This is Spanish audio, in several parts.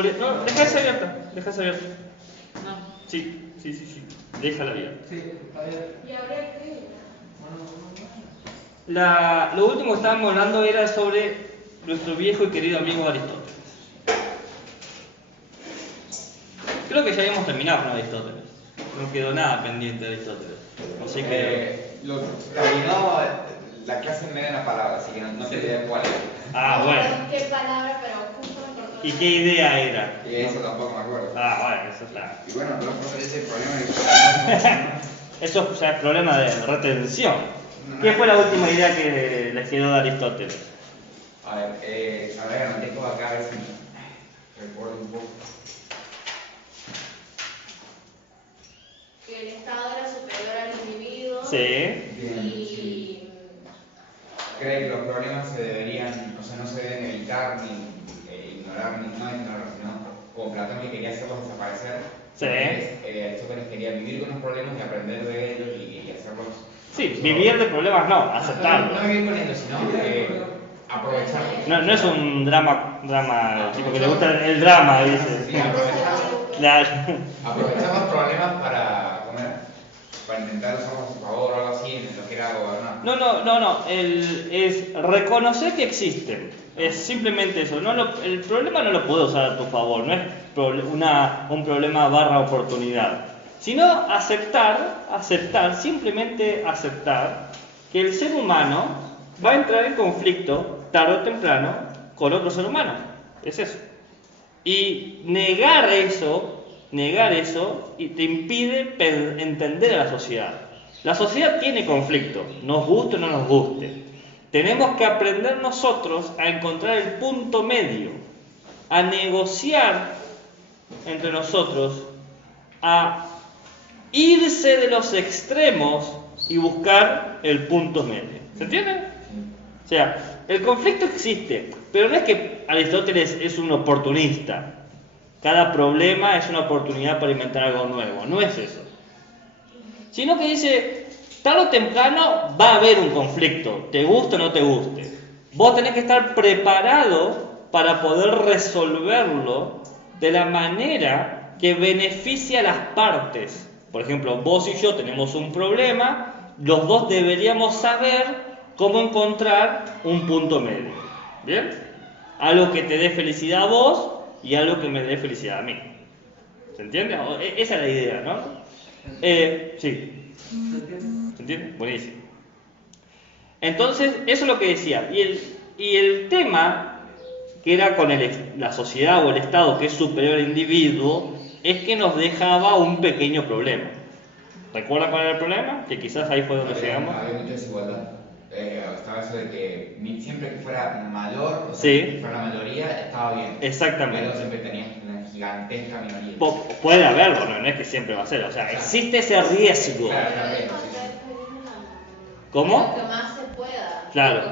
sobre... No, deja esa abierta. Deja esa abierta. No. Sí. Déjala abierta. Sí, está bien. ¿Y ahora qué? Lo último que estábamos hablando era sobre nuestro viejo y querido amigo Aristóteles. Creo que ya habíamos terminado con Aristóteles. No quedó nada pendiente de Aristóteles. Así que... Terminó la clase en medio de una palabra, así que no te diré cuál es. Ah, bueno. ¿Qué palabra? Pero justo me cortó. ¿Y qué idea era? Y eso tampoco me acuerdo. Ah, bueno, eso está. Y bueno, pero por ese problema de... Eso ya es problema de retención. ¿Qué fue la última idea que les quedó de Aristóteles? A ver, anoté todo acá, a ver si me recuerdo un poco. Que el Estado era superior al individuo. Sí. Bien, Y sí. Cree que los problemas se deberían, o sea, no se deben evitar ni ignorar, no ignorar, sino como Platón que quería hacerlos desaparecer. Sí. Aristóteles quería vivir con los problemas y aprender de ellos y hacerlos. Sí, vivir de problemas no, aceptarlos. No vivir con ellos, sino aprovecharlos. No es un drama, tipo que le gusta el drama, Sí, dice. aprovecharlos. Claro. Aprovechar los problemas para intentar usarlos a su favor o algo así en lo que era gobernar. No. Es reconocer que existen. Es simplemente eso. El problema no lo puedes usar a tu favor. No es un problema / oportunidad. Sino simplemente aceptar que el ser humano va a entrar en conflicto tarde o temprano con otro ser humano. Es eso. Y negar eso y te impide entender a la sociedad. La sociedad tiene conflicto, nos guste o no nos guste. Tenemos que aprender nosotros a encontrar el punto medio, a negociar entre nosotros, a irse de los extremos y buscar el punto medio. ¿Se entiende? O sea, el conflicto existe, pero no es que Aristóteles es un oportunista. Cada problema es una oportunidad para inventar algo nuevo. No es eso. Sino que dice, tarde o temprano va a haber un conflicto, te guste o no te guste. Vos tenés que estar preparado para poder resolverlo de la manera que beneficie a las partes. Por ejemplo, vos y yo tenemos un problema, los dos deberíamos saber cómo encontrar un punto medio. ¿Bien? Algo que te dé felicidad a vos y algo que me dé felicidad a mí. ¿Se entiende? Esa es la idea, ¿no? Sí. ¿Se entiende? Buenísimo. Entonces, eso es lo que decía. Y el tema, que era con la sociedad o el Estado que es superior al individuo, es que nos dejaba un pequeño problema. ¿Recuerdan cuál era el problema? Que quizás ahí fue donde llegamos. Había mucha desigualdad. Estaba eso de que siempre que fuera mayor, o sea, Sí. que fuera la mayoría, estaba bien. Exactamente. Pero siempre tenías una gigantesca minoría. Puede haberlo, no es que siempre va a ser. O sea, existe ese riesgo. Claro, claro. ¿Cómo? Lo que más se pueda. Claro.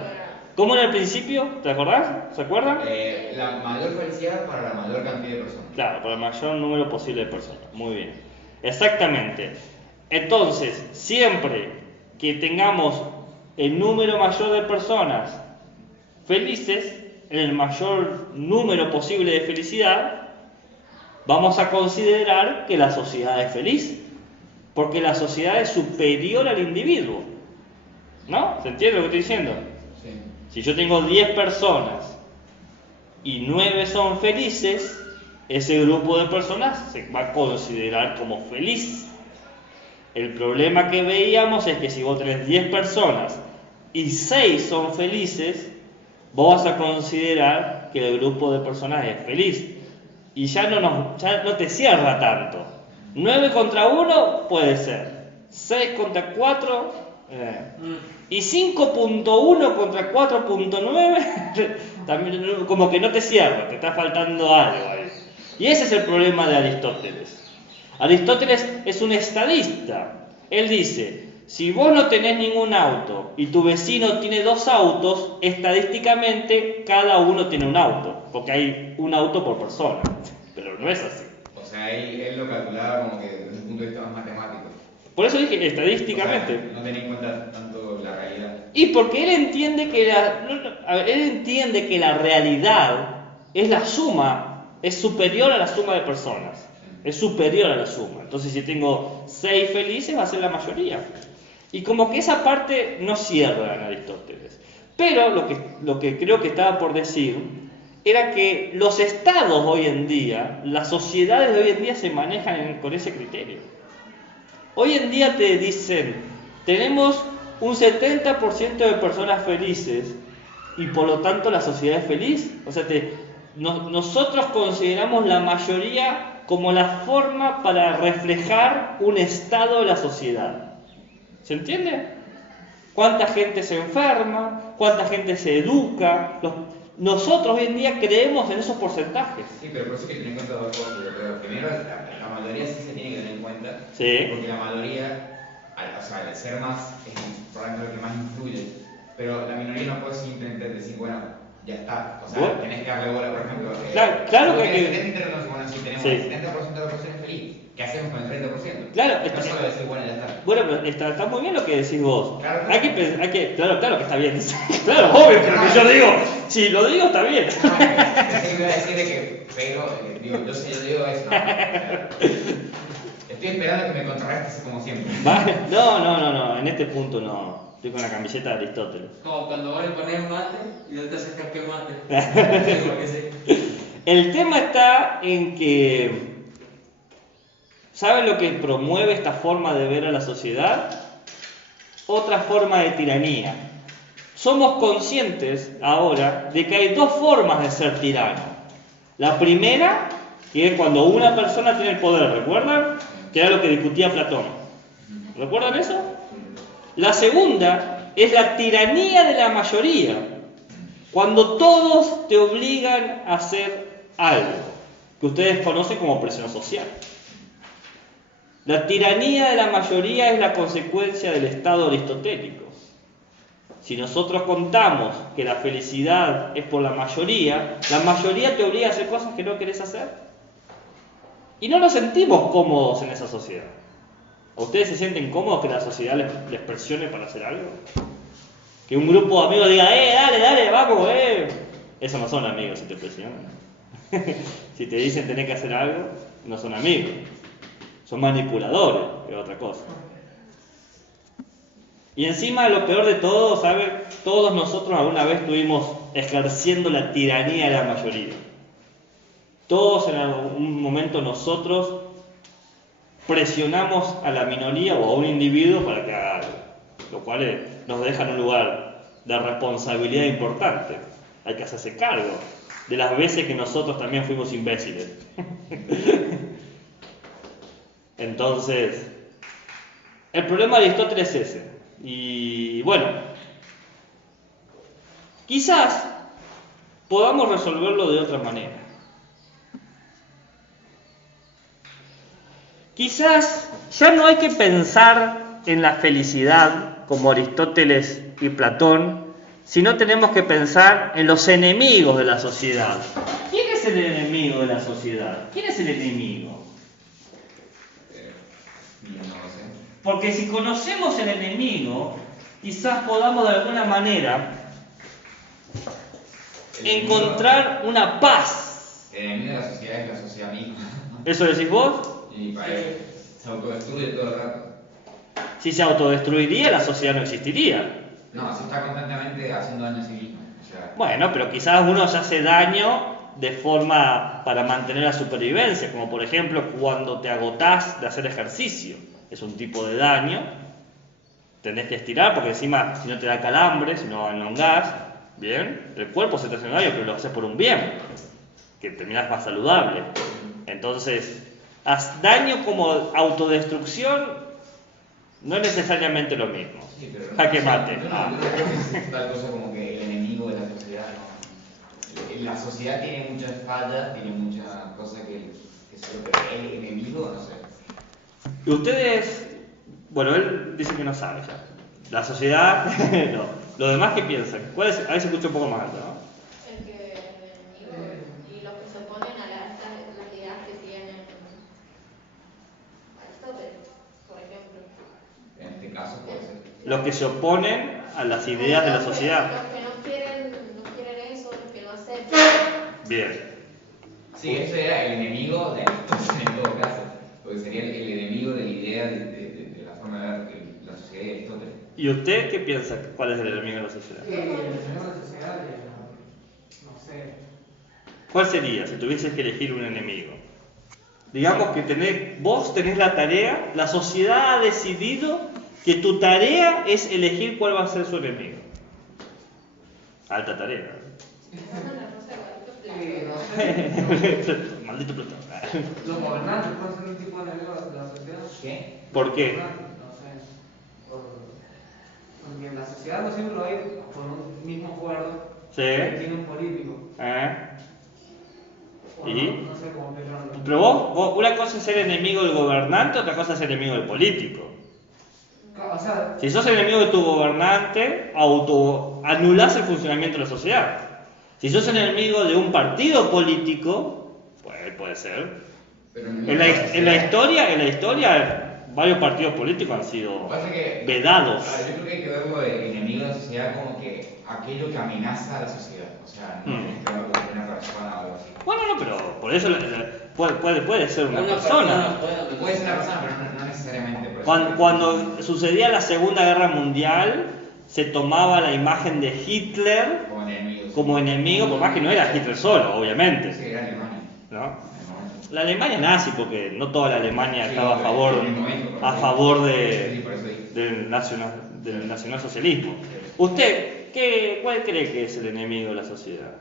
¿Cómo era el principio? ¿Te acordás? ¿Se acuerdan? La mayor felicidad para la mayor cantidad de personas. Claro, para el mayor número posible de personas. Muy bien. Exactamente. Entonces, siempre que tengamos el número mayor de personas felices, en el mayor número posible de felicidad, vamos a considerar que la sociedad es feliz, porque la sociedad es superior al individuo. ¿No? ¿Se entiende lo que estoy diciendo? Sí. Si yo tengo 10 personas y 9 son felices, ese grupo de personas se va a considerar como feliz. El problema que veíamos es que si vos tenés 10 personas y 6 son felices, vos vas a considerar que el grupo de personas es feliz. Y ya no te cierra tanto. 9 contra 1 puede ser. 6 contra 4. Y 5.1 contra 4.9 también como que no te cierra, te está faltando algo ahí. Y ese es el problema de Aristóteles. Aristóteles es un estadista. Él dice, si vos no tenés ningún auto y tu vecino tiene 2 autos, estadísticamente cada uno tiene un auto, porque hay un auto por persona. Pero no es así. O sea, ahí él lo calculaba como que desde un punto de vista más matemático. Por eso dije estadísticamente. O sea, no tenía en cuenta tanto la realidad. Y porque él entiende que la realidad es la suma es superior a la suma de personas. Es superior a la suma. Entonces, si tengo 6 felices, va a ser la mayoría. Y como que esa parte no cierra en Aristóteles. Pero lo que creo que estaba por decir era que los estados hoy en día, las sociedades de hoy en día se manejan con ese criterio. Hoy en día te dicen, tenemos un 70% de personas felices y por lo tanto la sociedad es feliz. O sea, nosotros consideramos la mayoría como la forma para reflejar un estado de la sociedad. ¿Se entiende? ¿Cuánta gente se enferma? ¿Cuánta gente se educa? Nosotros hoy en día creemos en esos porcentajes. Sí, pero por eso hay que tener en cuenta dos cosas. Yo creo. Primero, la mayoría sí se tiene que tener en cuenta. Sí. Porque la mayoría, al ser más, es probablemente lo que más influye. Pero la minoría no puede simplemente decir, bueno, ya está. O sea, Bueno, tenés que darle bola, por ejemplo. claro que hay que. El 70% bueno, si tenemos Sí. el 70% de la población es feliz, ¿qué hacemos con el 30%? Claro, No solo decir, bueno, ya está. Bueno, pero está muy bien lo que decís vos. Claro, Hay que, claro que está bien. Claro, obvio, pero que yo digo, si lo digo está bien. No, pensé que iba a decir de que, pero, digo, yo digo eso. Estoy esperando que me contrarrestes como siempre. ¿Vale? No, en este punto no. Estoy con la camiseta de Aristóteles. Como cuando vos le pones mate y no te acercas que mate. Sí, porque sí. El tema está en que, ¿saben lo que promueve esta forma de ver a la sociedad? Otra forma de tiranía. Somos conscientes ahora de que hay dos formas de ser tirano. La primera, que es cuando una persona tiene el poder, ¿recuerdan? Que era lo que discutía Platón. ¿Recuerdan eso? La segunda es la tiranía de la mayoría, cuando todos te obligan a hacer algo, que ustedes conocen como presión social. La tiranía de la mayoría es la consecuencia del estado aristotélico. Si nosotros contamos que la felicidad es por la mayoría te obliga a hacer cosas que no querés hacer. Y no nos sentimos cómodos en esa sociedad. ¿A ustedes se sienten cómodos que la sociedad les presione para hacer algo? Que un grupo de amigos diga, dale, vamos, Esos no son amigos si te presionan. Si te dicen tenés que hacer algo, no son amigos. Son manipuladores, que es otra cosa. Y encima, lo peor de todo, ¿saben? Todos nosotros alguna vez estuvimos ejerciendo la tiranía de la mayoría. Todos en algún momento nosotros presionamos a la minoría o a un individuo para que haga algo, lo cual nos deja en un lugar de responsabilidad importante. Hay que hacerse cargo de las veces que nosotros también fuimos imbéciles. Entonces, el problema de Aristóteles es ese. Y bueno, quizás podamos resolverlo de otra manera. Quizás ya no hay que pensar en la felicidad como Aristóteles y Platón, sino tenemos que pensar en los enemigos de la sociedad. ¿Quién es el enemigo de la sociedad? ¿Quién es el enemigo? No lo sé. Porque si conocemos el enemigo, quizás podamos de alguna manera encontrar una paz. El enemigo de la sociedad es la sociedad misma. ¿Eso decís vos? Y parece, se autodestruye todo el rato. Si se autodestruiría, la sociedad no existiría. No, se está constantemente haciendo daño a sí mismo. O sea, Bueno, pero quizás uno se hace daño de forma para mantener la supervivencia, como por ejemplo cuando te agotás de hacer ejercicio. Es un tipo de daño. Tenés que estirar porque encima si no te da calambre, si no elongás, bien, el cuerpo se te hace daño, pero lo haces por un bien, que terminás más saludable. Entonces, daño como autodestrucción no es necesariamente lo mismo. sí, pero Jaque mate. Yo no creo que es tal cosa como que el enemigo de la sociedad, no. La sociedad tiene muchas fallas, tiene muchas cosas que solo, pero el enemigo, no sé. Y ustedes, bueno, él dice que no sabe ya. La sociedad, no. Los demás, ¿qué piensan? ¿Cuál es? A ver si escucho un poco más alto, ¿no? El que el enemigo y los que se oponen a las ideas que tienen Aristóteles, por ejemplo. En este caso puede ser. Los que se oponen a las ideas de la sociedad. Los que no quieren eso, los que no aceptan. Bien. Sí, eso era el enemigo de Aristóteles en todo caso, porque sería el enemigo de la idea de la forma de ver la sociedad de Aristóteles. ¿Y usted qué piensa? ¿Cuál es el enemigo de la sociedad? El enemigo de la sociedad, no sé. ¿Cuál sería si tuvieses que elegir un enemigo? Digamos que vos tenés la tarea, la sociedad ha decidido que tu tarea es elegir cuál va a ser su enemigo. Alta tarea. No sé. Maldito Plutón. Los gobernantes pueden ser un tipo de enemigo de la sociedad. ¿Qué? ¿Por qué? No sé. Porque en la sociedad no siempre hay por un mismo acuerdo. Sí. Que tiene un político. O ¿Y? No sé cómo explicarlo. Pero vos, una cosa es ser enemigo del gobernante, otra cosa es ser enemigo del político. O sea, Si sos enemigo de tu gobernante, anulás el funcionamiento de la sociedad. Si sos enemigo de un partido político, pues puede ser. Pero En la historia, varios partidos políticos han sido Pasa que, vedados. yo creo que hay que verlo de enemigo de la sociedad como que aquello que amenaza a la sociedad. O sea, no tienes que verlo como una persona o algo así. Bueno, no, pero por eso puede ser una persona. Puede ser una persona, pero no necesariamente. Por eso Cuando sucedía la Segunda Guerra Mundial, se tomaba la imagen de Hitler como enemigo, por más que no era Hitler solo, obviamente. Sí, era Alemania. ¿No? La Alemania nazi, porque no toda la Alemania Sí, estaba a por favor Sí, por eso dije. del nacionalsocialismo. ¿Usted cuál cree que es el enemigo de la sociedad?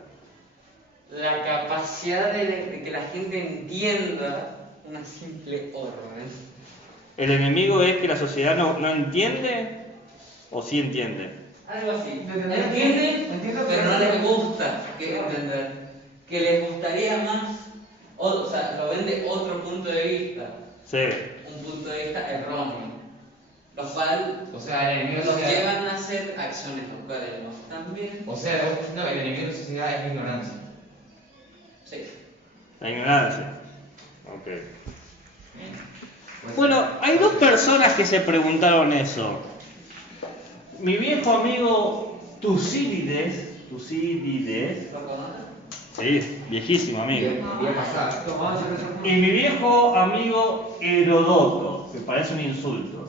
La capacidad de que la gente entienda una simple orden. ¿El enemigo es que la sociedad no entiende o sí entiende? Algo así. Entienden, Entienden, pero no les gusta entender. Que les gustaría más, o sea, lo ven de otro punto de vista. Sí. Un punto de vista erróneo. Lo cual O sea, el enemigo de la los sociedad. llevan a hacer acciones los cuales no están bien. O sea, no, el enemigo de la sociedad es la ignorancia. Sí. La ignorancia. Ok. Pues, Bueno, hay dos personas que se preguntaron eso. Mi viejo amigo Tucídides, ¿Lo conocen? sí, viejísimo amigo, el día pasado. tomamos el y mi viejo amigo Herodoto, que parece un insulto.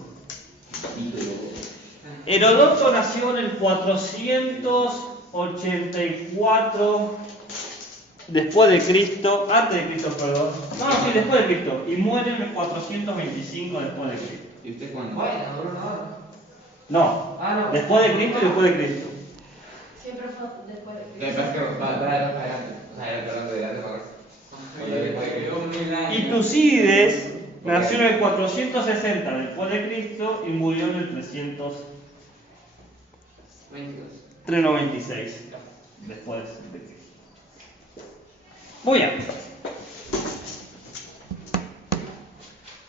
Herodoto nació en el 484 después de Cristo, antes de Cristo, perdón. No, sí, después de Cristo, y muere en el 425 después de Cristo. ¿Y usted cuándo? Bueno, duró una hora. No, No. después de Cristo y después de Cristo. Siempre fue después de Lo que pasa es que va adelante. O sea, era hablando de adelante para atrás. Y Tucídides nació en el 460 después de Cristo y murió en el 396 después de Cristo. Muy bien.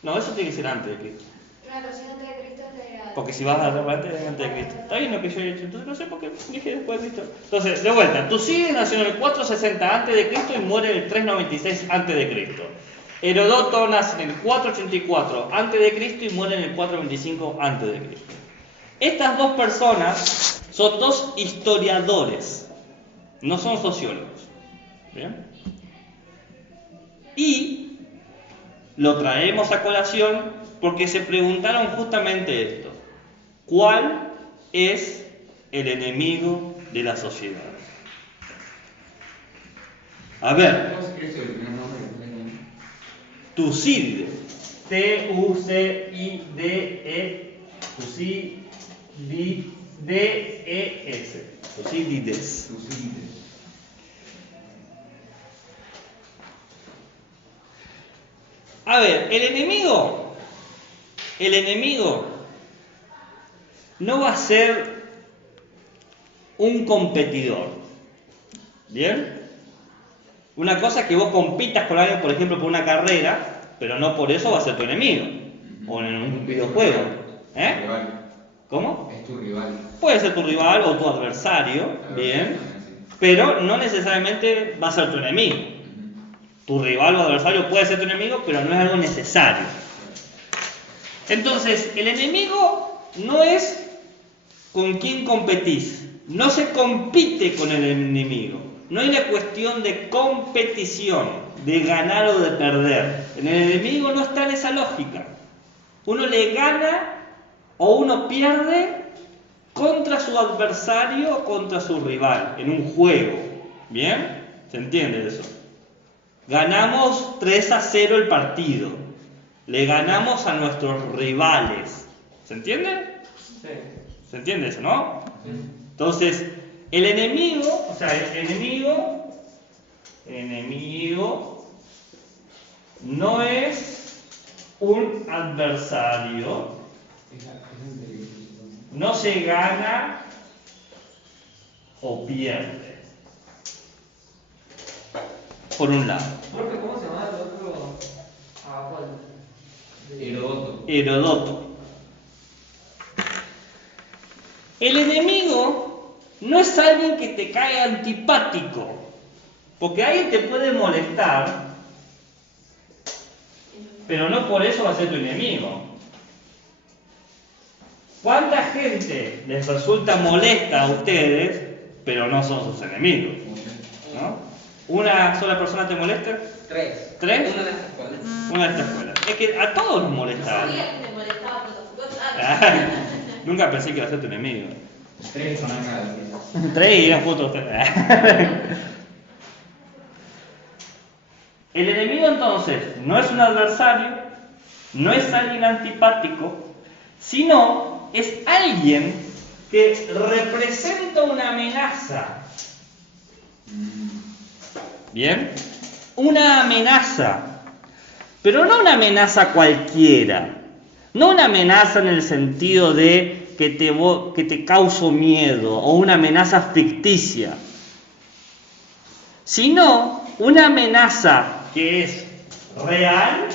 No, eso tiene que ser antes de Cristo. Claro, si antes de Cristo era. Porque si vas a hablar antes de Cristo. Está bien lo que yo he dicho, entonces no sé por qué dije después de Cristo. Entonces, de vuelta, Tucídides nació en el 460 antes de Cristo y muere en el 396 antes de Cristo. Herodoto nace en el 484 antes de Cristo y muere en el 425 antes de Cristo. Estas dos personas son dos historiadores, no son sociólogos. ¿Bien? Y lo traemos a colación porque se preguntaron justamente esto: ¿cuál es el enemigo de la sociedad? A ver, ¿Cómo se escribe su primer nombre? Tucídides, Tucide, Tucídides, Tucídides. A ver, el enemigo no va a ser un competidor. ¿Bien? Una cosa es que vos compitas con alguien, por ejemplo, por una carrera, pero no por eso va a ser tu enemigo. O en un videojuego. ¿Eh? ¿Cómo? Es tu rival. Puede ser tu rival o tu adversario, bien, pero no necesariamente va a ser tu enemigo. Tu rival o adversario puede ser tu enemigo, pero no es algo necesario. Entonces, el enemigo no es con quién competís. No se compite con el enemigo. No hay una cuestión de competición. de ganar o de perder. En el enemigo no está en esa lógica. Uno le gana o uno pierde contra su adversario o contra su rival en un juego. ¿Bien? ¿Se entiende eso? Ganamos 3-0 el partido. Le ganamos a nuestros rivales. ¿Se entiende? Sí. ¿Se entiende eso, no? Entonces, el enemigo, o sea, el enemigo no es un adversario, no se gana o pierde. Por un lado. Profe, ¿cómo se llama el otro? ¿Cuál? Heródoto. El enemigo no es alguien que te cae antipático, porque alguien te puede molestar, pero no por eso va a ser tu enemigo. ¿Cuánta gente les resulta molesta a ustedes, pero no son sus enemigos? ¿No? ¿Una sola persona te molesta? 3. ¿Tres? Una de las escuelas. Una de estas escuelas. Es que a todos nos molesta. Sabía que te molestaba con las cosas. Nunca pensé que iba a ser tu enemigo. 3 son acá. 3 y eran fotos. El enemigo entonces no es un adversario, no es alguien antipático, sino es alguien que representa una amenaza. ¿Bien? Una amenaza, pero no una amenaza cualquiera, no una amenaza en el sentido de que te causo miedo o una amenaza ficticia, sino una amenaza que es real,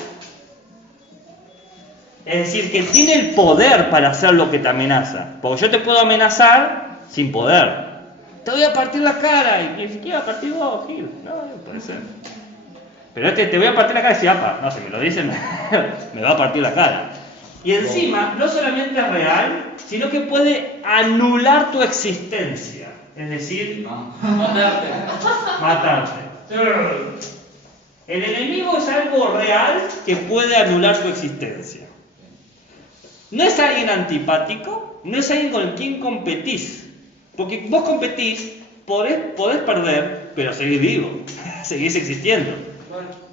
es decir, que tiene el poder para hacer lo que te amenaza. Porque yo te puedo amenazar sin poder. Te voy a partir la cara y ni siquiera partir vos, Gil. No, puede ser. Pero te voy a partir la cara y si apa, no sé, me lo dicen, me va a partir la cara. Y encima, no solamente es real, sino que puede anular tu existencia. Es decir, matarte. El enemigo es algo real que puede anular tu existencia. No es alguien antipático, no es alguien con quien competís. Porque vos competís, podés perder, pero seguís vivo, seguís existiendo.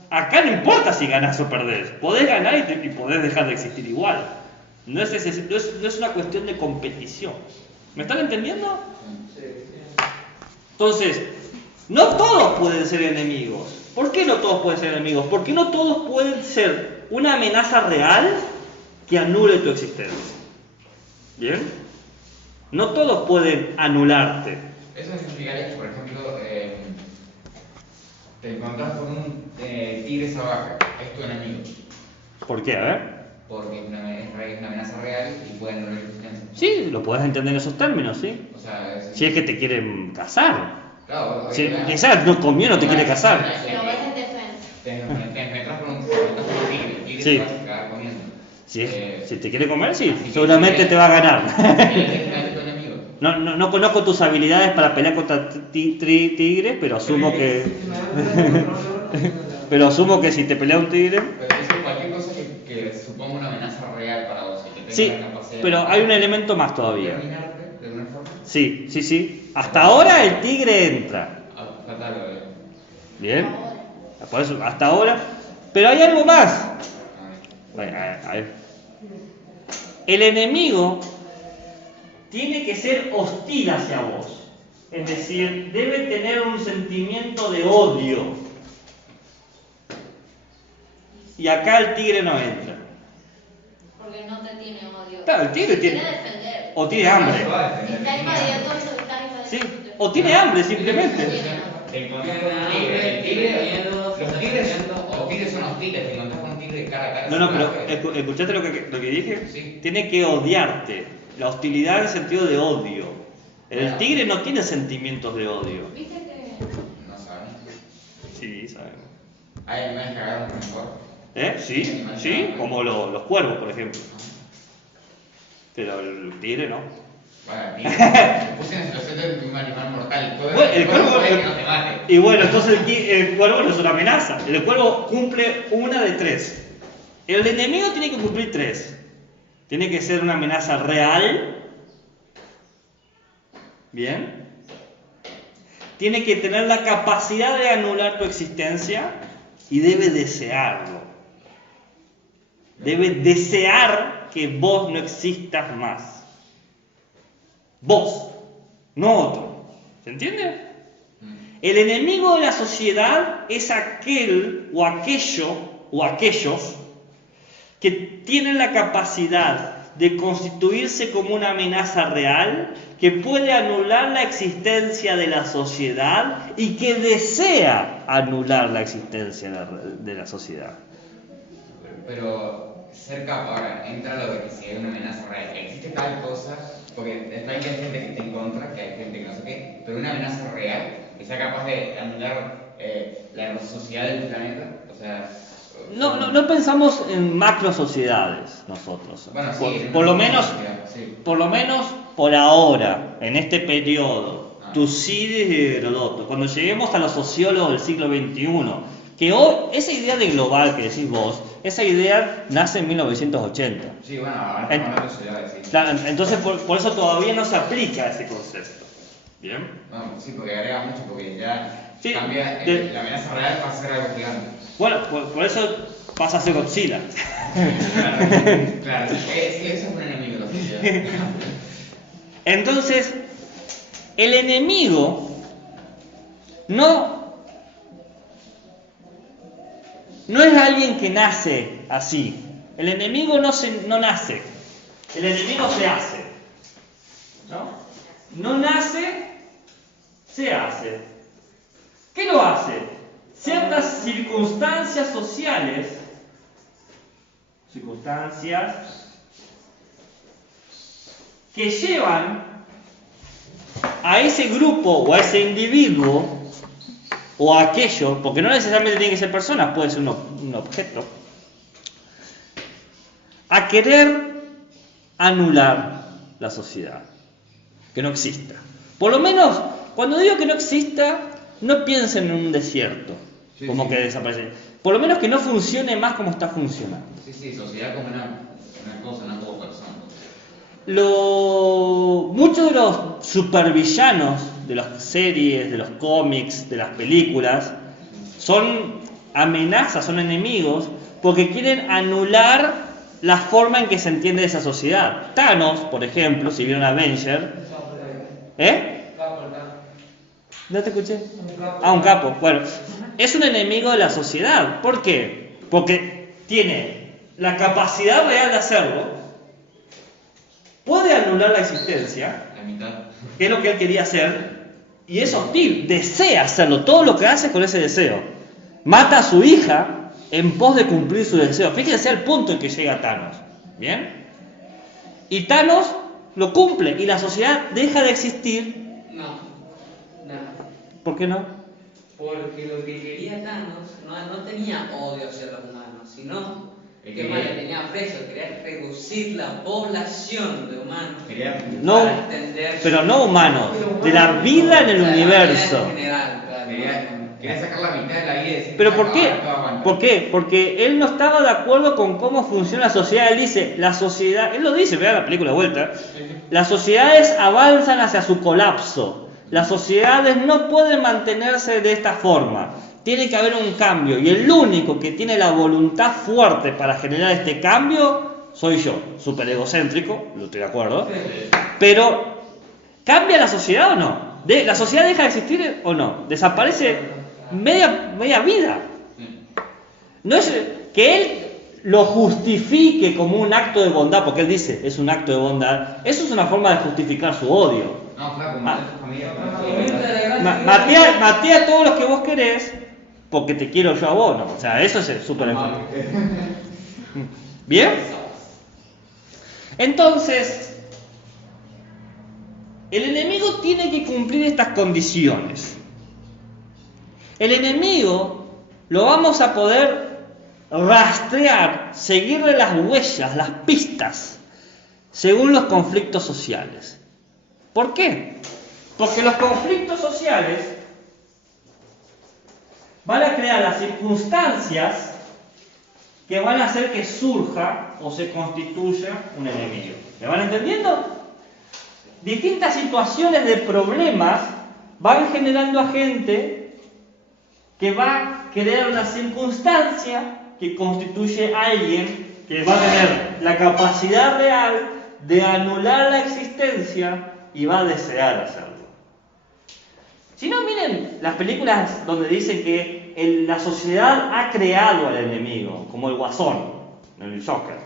Acá no importa si ganás o perdés, podés ganar y podés dejar de existir igual. No es una cuestión de competición. ¿Me están entendiendo? Sí. Entonces, no todos pueden ser enemigos. ¿Por qué no todos pueden ser enemigos? Porque no todos pueden ser una amenaza real que anule tu existencia. ¿Bien? No todos pueden anularte. Eso significaría que, por ejemplo, te encontrás con un tigre salvaje, es tu enemigo. ¿Por qué? A ver. Porque es una amenaza real y puede anular tu existencia. Sí, lo podés entender en esos términos, ¿sí? O sea, Si es que te quieren cazar. Claro, Si quizás no conviene, no te quiere cazar. Lo ves en defensa. Te encontrás con un tigre, el tigre Sí. te va a cagar comiendo. Si te quiere comer, sí, seguramente te va a ganar. Es tu enemigo. No conozco tus habilidades para pelear contra tigres, pero asumo que pero asumo que si te pelea un tigre. Pero eso es cualquier cosa que suponga una amenaza real para vos y que tenga Sí, la capacidad pero de hay un elemento más todavía. terminarte de alguna forma. Sí. Hasta ahora el tigre entra. Fatal, Bien. Por eso, hasta ahora. Pero hay algo más. A ver. El enemigo tiene que ser hostil hacia vos. Es decir, debe tener un sentimiento de odio. Y acá el tigre no entra. Porque no te tiene odio. Claro, el tigre quiere tiene. defender. O tiene hambre. Está invadiendo su está Sí. invadiendo. O tiene hambre simplemente. Te encontrás con un tigre, los tigres son hostiles, te encontrás con un tigre cara a cara. No, pero salvaje. ¿escuchaste lo que dije? Sí. Tiene que odiarte. La hostilidad en el sentido de odio. El tigre no tiene sentimientos de odio. ¿Viste que No sabemos. Sí, sabemos. Hay animales que agarran mejor. Sí, como los cuervos, por ejemplo. Pero el tigre no. Bueno, tío, te puse en la situación de un animal mortal. Bueno, el cuervo- puede que no te mate. Y bueno, entonces el cuervo no es una amenaza. El cuervo cumple una de 3. El enemigo tiene que cumplir 3. Tiene que ser una amenaza real. Bien. Tiene que tener la capacidad de anular tu existencia y debe desearlo. Debe desear que vos no existas más. Vos, no otro. ¿Se entiende? El enemigo de la sociedad es aquel o aquello o aquellos que tienen la capacidad de constituirse como una amenaza real, que puede anular la existencia de la sociedad y que desea anular la existencia de la sociedad. Pero ser capaz, ahora entra lo de que si hay una amenaza real, existe tal cosa, porque está bien que hay gente que esté en contra, que hay gente que no sé qué, pero una amenaza real que sea capaz de anular la sociedad del planeta, o sea. No pensamos en macro sociedades nosotros. Bueno, sí, por lo menos, sí. por lo menos por ahora, en este periodo, Tucídides y Heródoto, cuando lleguemos a los sociólogos del siglo XXI, que hoy, esa idea de global que decís vos, esa idea nace en 1980. Sí, bueno, ahora estamos hablando de sociedades, sí. Claro, entonces por eso todavía no se aplica ese concepto. ¿Bien? No, sí, porque agrega mucho, porque ya Sí, cambia, la amenaza real pasa a ser algo gigante. Bueno, por eso pasa a ser Godzilla. Claro, sí, eso es un enemigo de la sociedad. Entonces, el enemigo no es alguien que nace así. El enemigo no nace. El enemigo se hace. No nace, se hace. ¿Qué lo hace? Ciertas circunstancias sociales, que llevan a ese grupo o a ese individuo o a aquello, porque no necesariamente tiene que ser personas, puede ser un objeto, a querer anular la sociedad, que no exista. Por lo menos, cuando digo que no exista, no piensen en un desierto, como que desaparece. Por lo menos que no funcione más como está funcionando. Sí, sociedad como una cosa, no como persona. Muchos de los supervillanos de las series, de los cómics, de las películas, son amenazas, son enemigos, porque quieren anular la forma en que se entiende esa sociedad. Thanos, por ejemplo, si vieron Avenger, ¿no te escuché? Un capo. Bueno, es un enemigo de la sociedad. ¿Por qué? Porque tiene la capacidad real de hacerlo, puede anular la existencia, La mitad. que es lo que él quería hacer, y es hostil, desea hacerlo, todo lo que hace con ese deseo. Mata a su hija en pos de cumplir su deseo. Fíjense el punto en que llega Thanos. ¿Bien? Y Thanos lo cumple, y la sociedad deja de existir. No. ¿Por qué no? Porque lo que quería Thanos no tenía odio hacia los humanos, sino que Quería- más le tenía aprecio, quería reducir la población de humanos. No, para extender pero no humanos, de la vida en el la vida universo. en general, claro. Quería sacar la mitad de la vida y decir, ¿Pero por qué? "Ahora todo aguanta". ¿Por qué? Porque él no estaba de acuerdo con cómo funciona la sociedad. Él dice, la sociedad, él lo dice, vean la película de vuelta, las sociedades avanzan hacia su colapso. Las sociedades no pueden mantenerse de esta forma. Tiene que haber un cambio. Y el único que tiene la voluntad fuerte para generar este cambio soy yo. Súper egocéntrico, lo estoy de acuerdo. Pero, ¿cambia la sociedad o no? ¿La sociedad deja de existir o no? ¿Desaparece media vida? No es que él lo justifique como un acto de bondad, porque él dice, es un acto de bondad. Eso es una forma de justificar su odio. No, flaco, mata a tu familia. Maté a todos los que vos querés porque te quiero yo a vos, ¿no? O sea, eso es súper importante. ¿Bien? Entonces, el enemigo tiene que cumplir estas condiciones. El enemigo lo vamos a poder rastrear, seguirle las huellas, las pistas, según los conflictos sociales. ¿Por qué? Porque los conflictos sociales van a crear las circunstancias que van a hacer que surja o se constituya un enemigo. ¿Me van entendiendo? Distintas situaciones de problemas van generando a gente que va a crear una circunstancia que constituye a alguien que va a tener la capacidad real de anular la existencia y va a desear hacerlo. Si no, miren las películas donde dicen que la sociedad ha creado al enemigo, como el Guasón, el Joker.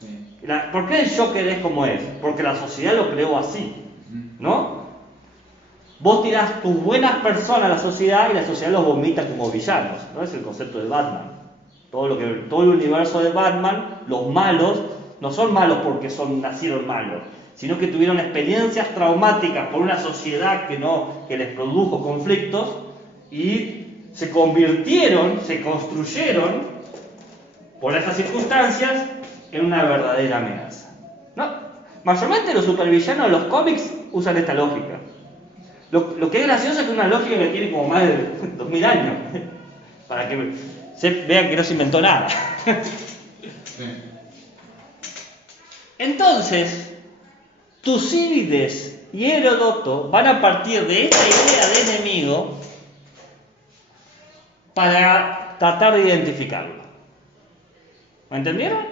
Sí. ¿Por qué el Joker es como es? Porque la sociedad lo creó así, ¿no? Vos tirás tus buenas personas a la sociedad y la sociedad los vomita como villanos, ¿no? Es el concepto de Batman. Todo el universo de Batman, los malos, no son malos porque nacieron malos, sino que tuvieron experiencias traumáticas por una sociedad que les produjo conflictos y se construyeron por estas circunstancias en una verdadera amenaza. ¿No? Mayormente los supervillanos de los cómics usan esta lógica. Lo que es gracioso es que es una lógica que tiene como más de 2000 años, para que vean que no se inventó nada. Sí. Entonces, Tucídides y Heródoto van a partir de esta idea de enemigo para tratar de identificarlo. ¿Me entendieron?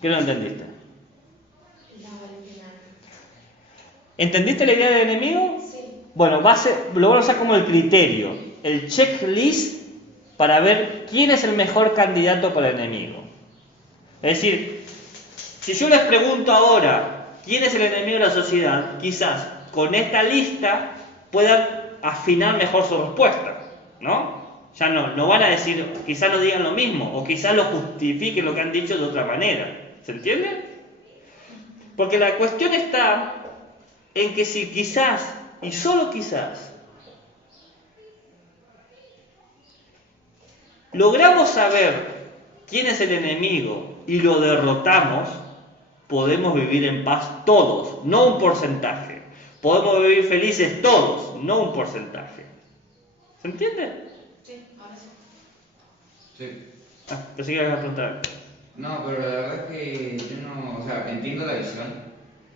¿Qué no entendiste? ¿Entendiste la idea del enemigo? Sí. Bueno, lo voy a usar como el criterio, el checklist para ver quién es el mejor candidato para el enemigo. Es decir, si yo les pregunto ahora quién es el enemigo de la sociedad, quizás con esta lista puedan afinar mejor su respuesta, ¿no? Ya no van a decir, quizás no digan lo mismo, o quizás lo justifiquen lo que han dicho de otra manera. ¿Se entiende? Porque la cuestión está en que si quizás, y solo quizás, logramos saber quién es el enemigo y lo derrotamos, podemos vivir en paz todos, no un porcentaje. Podemos vivir felices todos, no un porcentaje. ¿Se entiende? Sí, ahora sí. Sí. Pensé que ibas a preguntar. No, pero la verdad es que yo no, o sea, entiendo la visión,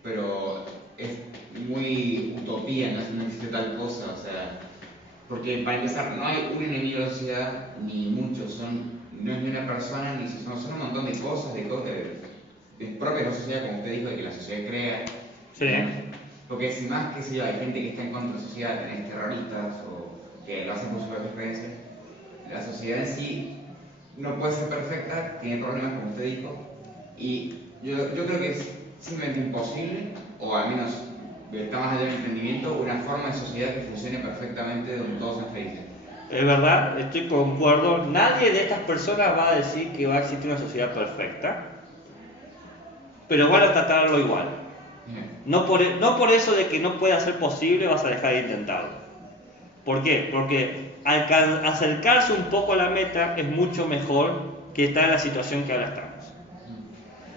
pero es muy utopía, no existe tal cosa, o sea, porque para empezar, no hay un enemigo de la sociedad, ni muchos, no es ni una persona, ni son un montón de cosas, es propia de la sociedad, como usted dijo, de que la sociedad crea. Sí. ¿no? Porque si más que si hay gente que está en contra de la sociedad, tenés terroristas o que lo hacen por su propia experiencia, la sociedad en sí no puede ser perfecta, tiene problemas, como usted dijo, y yo creo que es simplemente imposible, o al menos está más allá del entendimiento, una forma de sociedad que funcione perfectamente donde todos sean felices. Es verdad, estoy concuerdo. Nadie de estas personas va a decir que va a existir una sociedad perfecta, pero van a tratarlo igual. No por eso de que no pueda ser posible vas a dejar de intentarlo. ¿Por qué? Porque acercarse un poco a la meta es mucho mejor que estar en la situación que ahora estamos.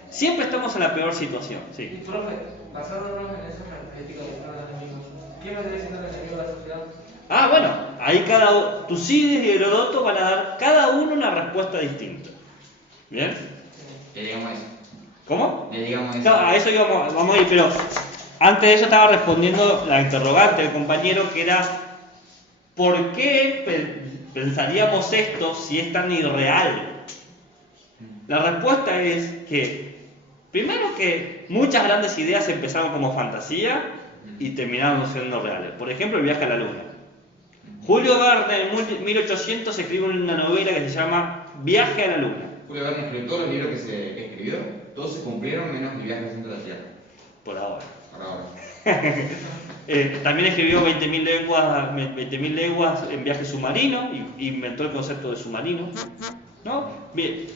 Siempre estamos en la peor situación, Y sí. profe, basándonos en esa característica de cada enemigo, ¿quién vendría siendo el enemigo de la sociedad? Bueno, ahí Tucídides y Heródoto van a dar cada uno una respuesta distinta. ¿Bien? Ya llegamos a eso. ¿Cómo? Ya llegamos a eso. Claro, a eso vamos a ir, pero antes de eso estaba respondiendo la interrogante del compañero, que era ¿por qué pensaríamos esto si es tan irreal? La respuesta es que, primero que muchas grandes ideas empezaron como fantasía y terminaron siendo reales. Por ejemplo, el viaje a la luna. Julio Verne en 1800 escribe una novela que se llama Viaje a la luna. Julio Verne escribió todos los libros que escribió, todos se cumplieron menos el viaje al centro de la Tierra. Por ahora. Por ahora. También escribió 20.000 leguas en viaje submarino y inventó el concepto de submarino, ¿no? Bien,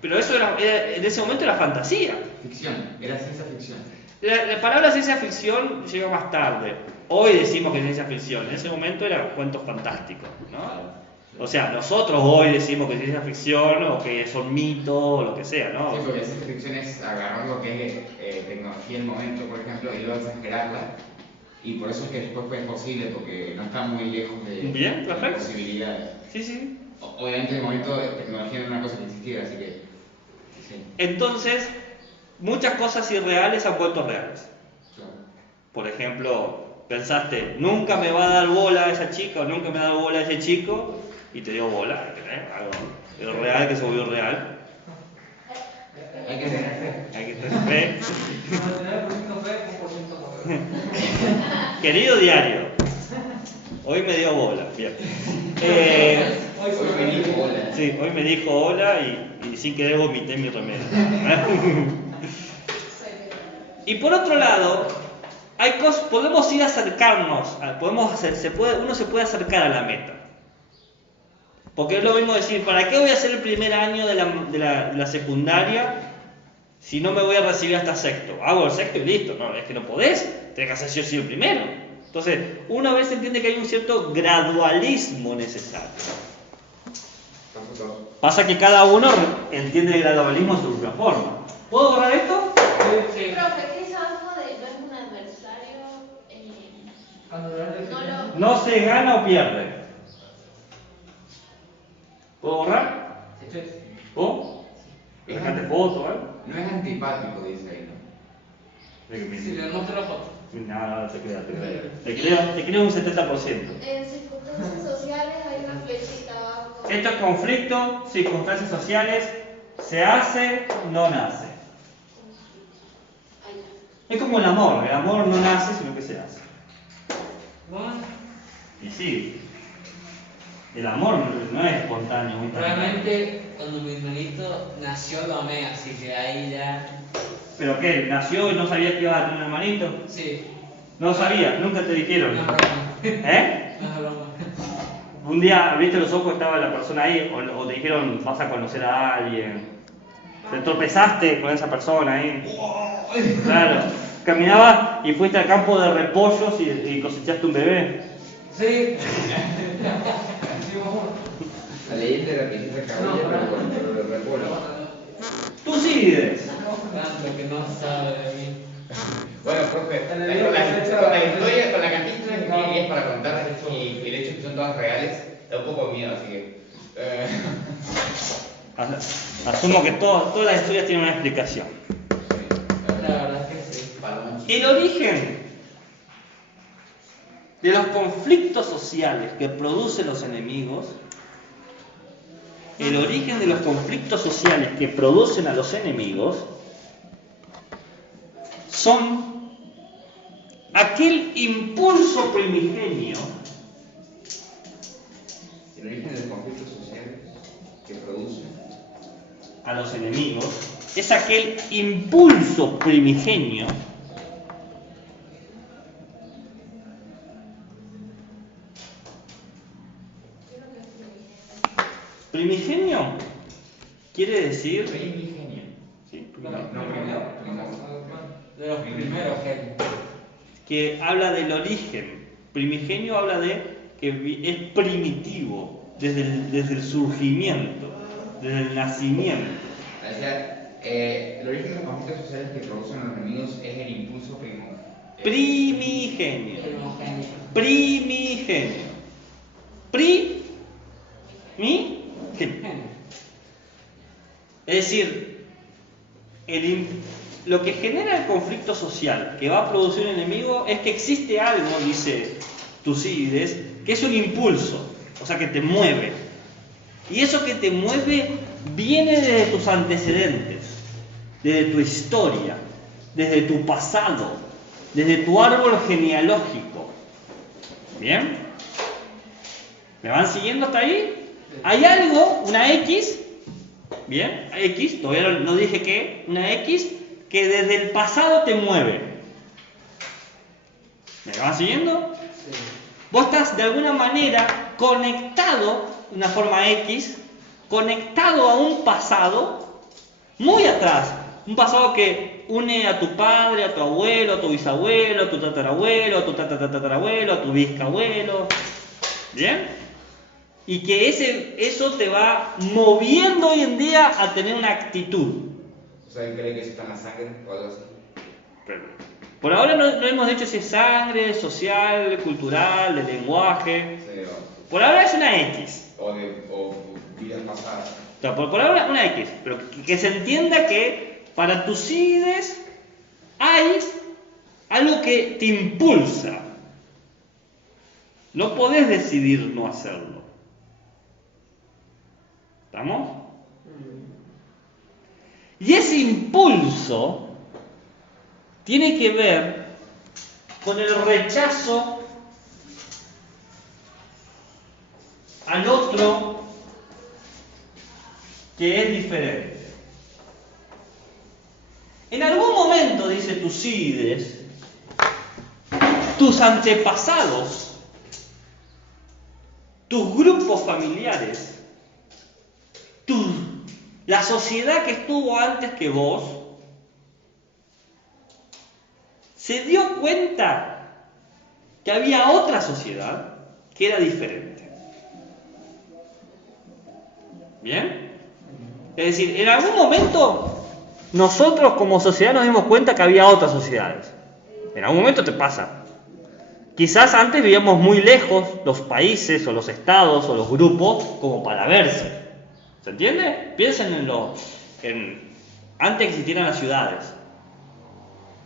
pero eso en ese momento era fantasía. Ficción, era ciencia ficción. La palabra ciencia ficción llegó más tarde. Hoy decimos que es ciencia ficción, en ese momento eran cuentos fantásticos, ¿no? O sea, nosotros hoy decimos que es ciencia ficción o que son mitos o lo que sea, ¿no? Sí, porque ciencia ficción es agarrar lo que es tecnología del momento, por ejemplo, y luego exagerarla. Y por eso es que después fue posible, porque no está muy lejos de Bien, perfecto. posibilidades. Sí, sí. Obviamente en el momento de tecnología no era una cosa que existiera, así que sí. Entonces, muchas cosas irreales se han vuelto reales. Claro. Por ejemplo, pensaste, nunca me va a dar bola a esa chica o nunca me va a dar bola a ese chico, y te dio bola, ¿entendés? Algo real que se volvió real. Hay que tener fe. Hay que tener fe. 99% fe, 1% no. Querido diario, hoy me dio bola. Bien. Hoy Hoy me dijo hola. Sí, hoy me dijo hola y sin querer vomité mi remera. Y por otro lado, hay cosas, podemos ir a acercarnos, uno se puede acercar a la meta. Porque es lo mismo decir, ¿para qué voy a hacer el primer año de la secundaria si no me voy a recibir hasta sexto? Hago el sexto y listo. No, es que no podés, tenés que hacer sí o sí el primero. Entonces, una vez entiende que hay un cierto gradualismo necesario. Pasa que cada uno entiende el gradualismo de su propia forma. ¿Puedo borrar esto? Sí. Profe, ¿qué es algo de no es un adversario? Cuando lo haces, No lo- No se gana o pierde. ¿Puedo borrar? Sí. ¿Puedo? ¿Dejate foto, ¿vale? No es antipático, dice ahí, ¿no? Si le muestro la foto. Nada, te creo. Te creo un 70%. En circunstancias sociales hay una flechita abajo. Estos conflictos, circunstancias sociales, se hace, no nace. Ahí. Es como el amor no nace, sino que se hace. Y sí, el amor no es espontáneo, muy Realmente, cuando mi hermanito nació, lo amé, así que ahí ya. ¿Pero qué? ¿Nació y no sabías que ibas a tener un hermanito? Sí, No sabías, nunca te no dijeron. es broma. ¿Eh? No es broma. Un día abriste los ojos, estaba la persona ahí, o te dijeron vas a conocer a alguien. Te tropezaste con esa persona ahí. Claro. Caminabas y fuiste al campo de repollos y cosechaste un bebé. Sí. La leyenda de la princesa Kaguya, pero lo recuerdo. Tucídides. Tanto que no sabe de mí. Bueno, profe, En con el libro la que se echa historia, con la cantidad de historias que es para contar y el hecho de que son todas reales, da un poco de miedo, así que. Asumo que todas las historias tienen una explicación. La verdad es que sí. El origen de los conflictos sociales que producen los enemigos, el origen de los conflictos sociales que producen a los enemigos, son aquel impulso primigenio El origen de los conflictos sociales que producen. a los enemigos, es aquel impulso primigenio primigenio quiere decir Primigenio. sí, De los De los primeros genios. que habla del origen. Primigenio habla de que es primitivo desde el surgimiento, desde el nacimiento. O sea, el origen de los conflictos sociales que producen a los enemigos es el impulso Primigenio. Primogenio. Primigenio. Primigenio. Es decir, lo que genera el conflicto social que va a producir un enemigo es que existe algo, dice Tucídides, que es un impulso, o sea, que te mueve. Y eso que te mueve viene desde tus antecedentes, desde tu historia, desde tu pasado, desde tu árbol genealógico. ¿Bien? ¿Me van siguiendo hasta ahí? Hay algo, una X, ¿bien? X, todavía no dije qué, una X que desde el pasado te mueve. ¿Me van siguiendo? Sí. Vos estás de alguna manera conectado, de una forma X, conectado a un pasado muy atrás. Un pasado que une a tu padre, a tu abuelo, a tu bisabuelo, a tu tatarabuelo, a tu tatarabuelo, a tu bisabuelo. ¿Bien? y que eso te va moviendo hoy en día a tener una actitud. O sea, ¿cree que eso está en la sangre o algo así? Por ahora no hemos dicho si es sangre, social, cultural, de lenguaje. Sí, Por ahora es una X. o vidas pasadas. O sea, por ahora una X, pero que se entienda que para Tucídides hay algo que te impulsa. No podés decidir no hacerlo. ¿Estamos? Y ese impulso tiene que ver con el rechazo al otro que es diferente. En algún momento, dice Tucídides, tus antepasados, tus grupos familiares, la sociedad que estuvo antes que vos, se dio cuenta que había otra sociedad que era diferente. ¿Bien? Es decir, en algún momento nosotros como sociedad nos dimos cuenta que había otras sociedades. En algún momento te pasa. Quizás antes vivíamos muy lejos los países o los estados o los grupos como para verse. ¿Se entiende? Piensen antes que existieran las ciudades.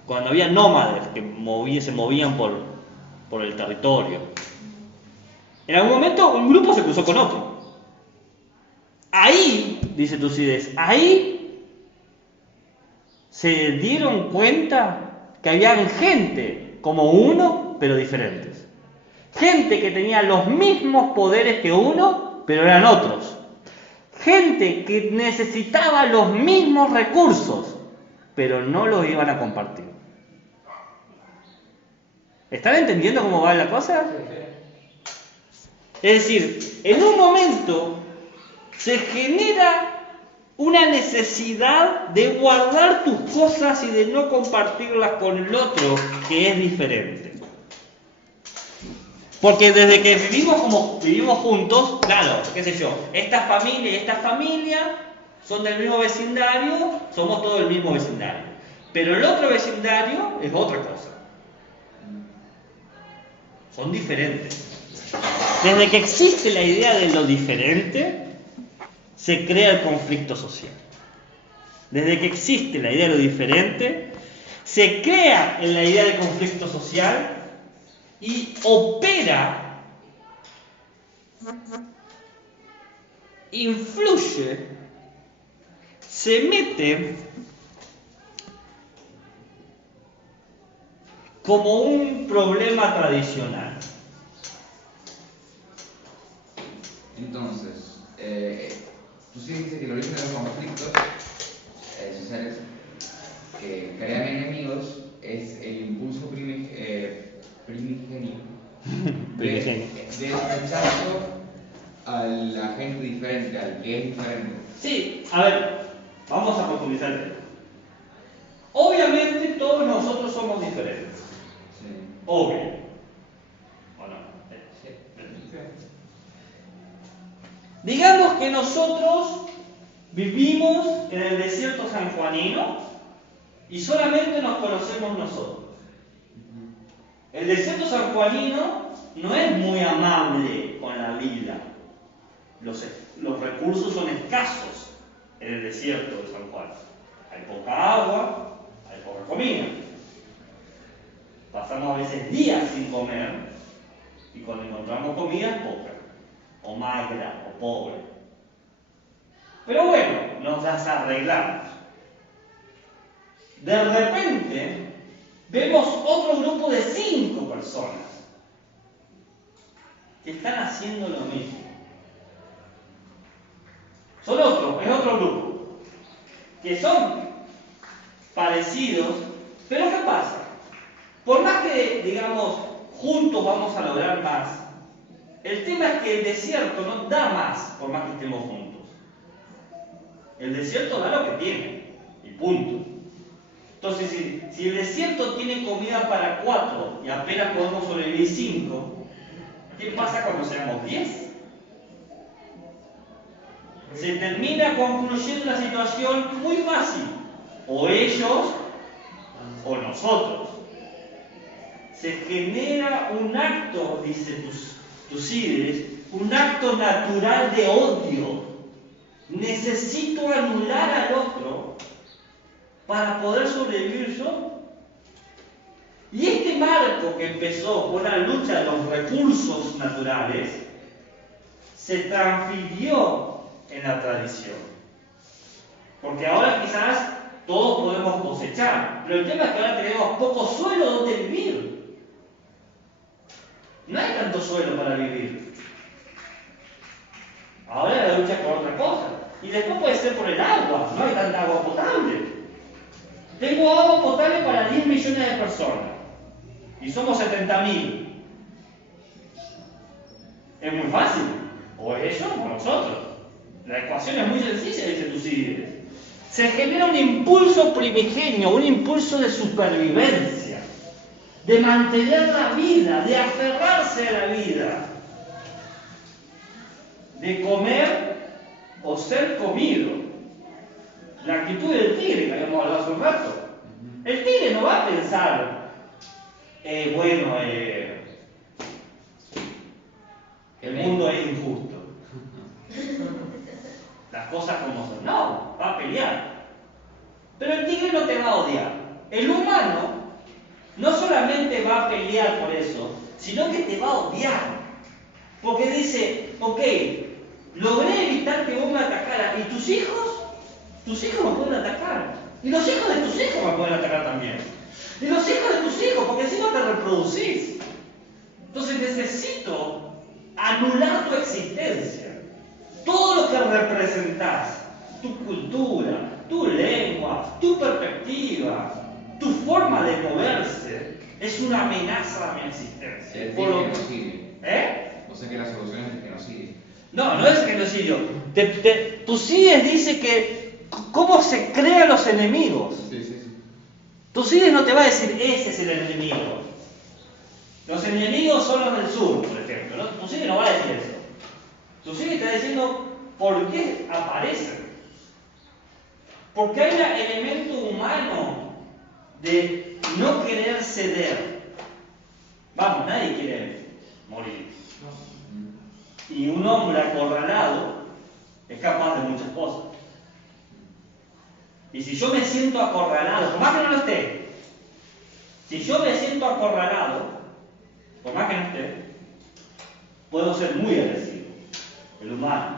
Cuando había nómades que se movían por el territorio. En algún momento un grupo se cruzó con otro. Ahí, dice Tucídides, ahí se dieron cuenta que había gente como uno, pero diferentes. Gente que tenía los mismos poderes que uno, pero eran otros. Gente que necesitaba los mismos recursos, pero no los iban a compartir. ¿Están entendiendo cómo va la cosa? Es decir, en un momento se genera una necesidad de guardar tus cosas y de no compartirlas con el otro que es diferente. Porque desde que vivimos juntos, claro, qué sé yo, esta familia y esta familia son del mismo vecindario, somos todos del mismo vecindario. Pero el otro vecindario es otra cosa. Son diferentes. Desde que existe la idea de lo diferente, se crea el conflicto social. Desde que existe la idea de lo diferente, se crea en la idea de conflicto social y opera, influye, se mete como un problema tradicional. Entonces, tú sí dices que el origen de los conflictos sociales que crean enemigos es el impulso primigenio de rechazo a la gente diferente, al que es diferente. Sí, a ver, vamos a profundizar el tema. Obviamente todos nosotros somos diferentes. Sí. Obvio. ¿O no? Sí. Digamos que nosotros vivimos en el desierto sanjuanino y solamente nos conocemos nosotros. El desierto sanjuanino no es muy amable con la vida. Los recursos son escasos en el desierto de San Juan. Hay poca agua, hay poca comida. Pasamos a veces días sin comer y cuando encontramos comida es poca, o magra, o pobre. Pero bueno, nos las arreglamos. De repente vemos otro grupo de 5 personas que están haciendo lo mismo. Es otro grupo, que son parecidos, pero ¿qué pasa? Por más que, digamos, juntos vamos a lograr más, el tema es que el desierto no da más por más que estemos juntos. El desierto da lo que tiene, y punto. Entonces, si el desierto tiene comida para 4 y apenas podemos sobrevivir 5, ¿qué pasa cuando seamos 10? se termina concluyendo una situación muy fácil. O ellos o nosotros. Se genera un acto, dice Tucídides, un acto natural de odio. Necesito anular al otro para poder sobrevivir yo. Y este marco que empezó con la lucha de los recursos naturales se transfirió en la tradición. Porque ahora quizás todos podemos cosechar, pero el tema es que ahora tenemos poco suelo donde vivir. No hay tanto suelo para vivir. Ahora la lucha es por otra cosa. Y después puede ser por el agua, no hay tanta agua potable. Tengo agua potable para 10 millones de personas. Y somos 70.000. Es muy fácil. O ellos o nosotros. La ecuación es muy sencilla, dice Tucídides. Se genera un impulso primigenio, un impulso de supervivencia, de mantener la vida, de aferrarse a la vida, de comer o ser comido. La actitud del tigre que habíamos hablado hace un rato. El tigre no va a pensar, el mundo es injusto. Las cosas como son. No, va a pelear. Pero el tigre no te va a odiar. El humano no solamente va a pelear por eso, sino que te va a odiar. Porque dice, ok, logré evitar que vos me atacaras. ¿Y tus hijos? Tus hijos me pueden atacar. Y los hijos de tus hijos me pueden atacar también. Y los hijos de tus hijos, porque si no te reproducís. Entonces necesito anular tu existencia. Todo lo que representás, tu cultura, tu lengua, tu perspectiva, tu forma de moverse, es una amenaza a mi existencia. El genocidio. O sea que la solución es el genocidio. No, no es el genocidio. Tucídides dice que cómo se crean los enemigos. Sí. Tucídides no te va a decir, ese es el enemigo. Los enemigos son los del sur, por ejemplo. ¿No? Tucídides no va a decir eso. Tucídides está diciendo por qué aparecen. Porque hay un elemento humano de no querer ceder. Vamos, nadie quiere morir. Y un hombre acorralado es capaz de muchas cosas. Y si yo me siento acorralado, por más que no lo esté, si yo me siento acorralado, por más que no esté, puedo ser muy agresivo. El humano.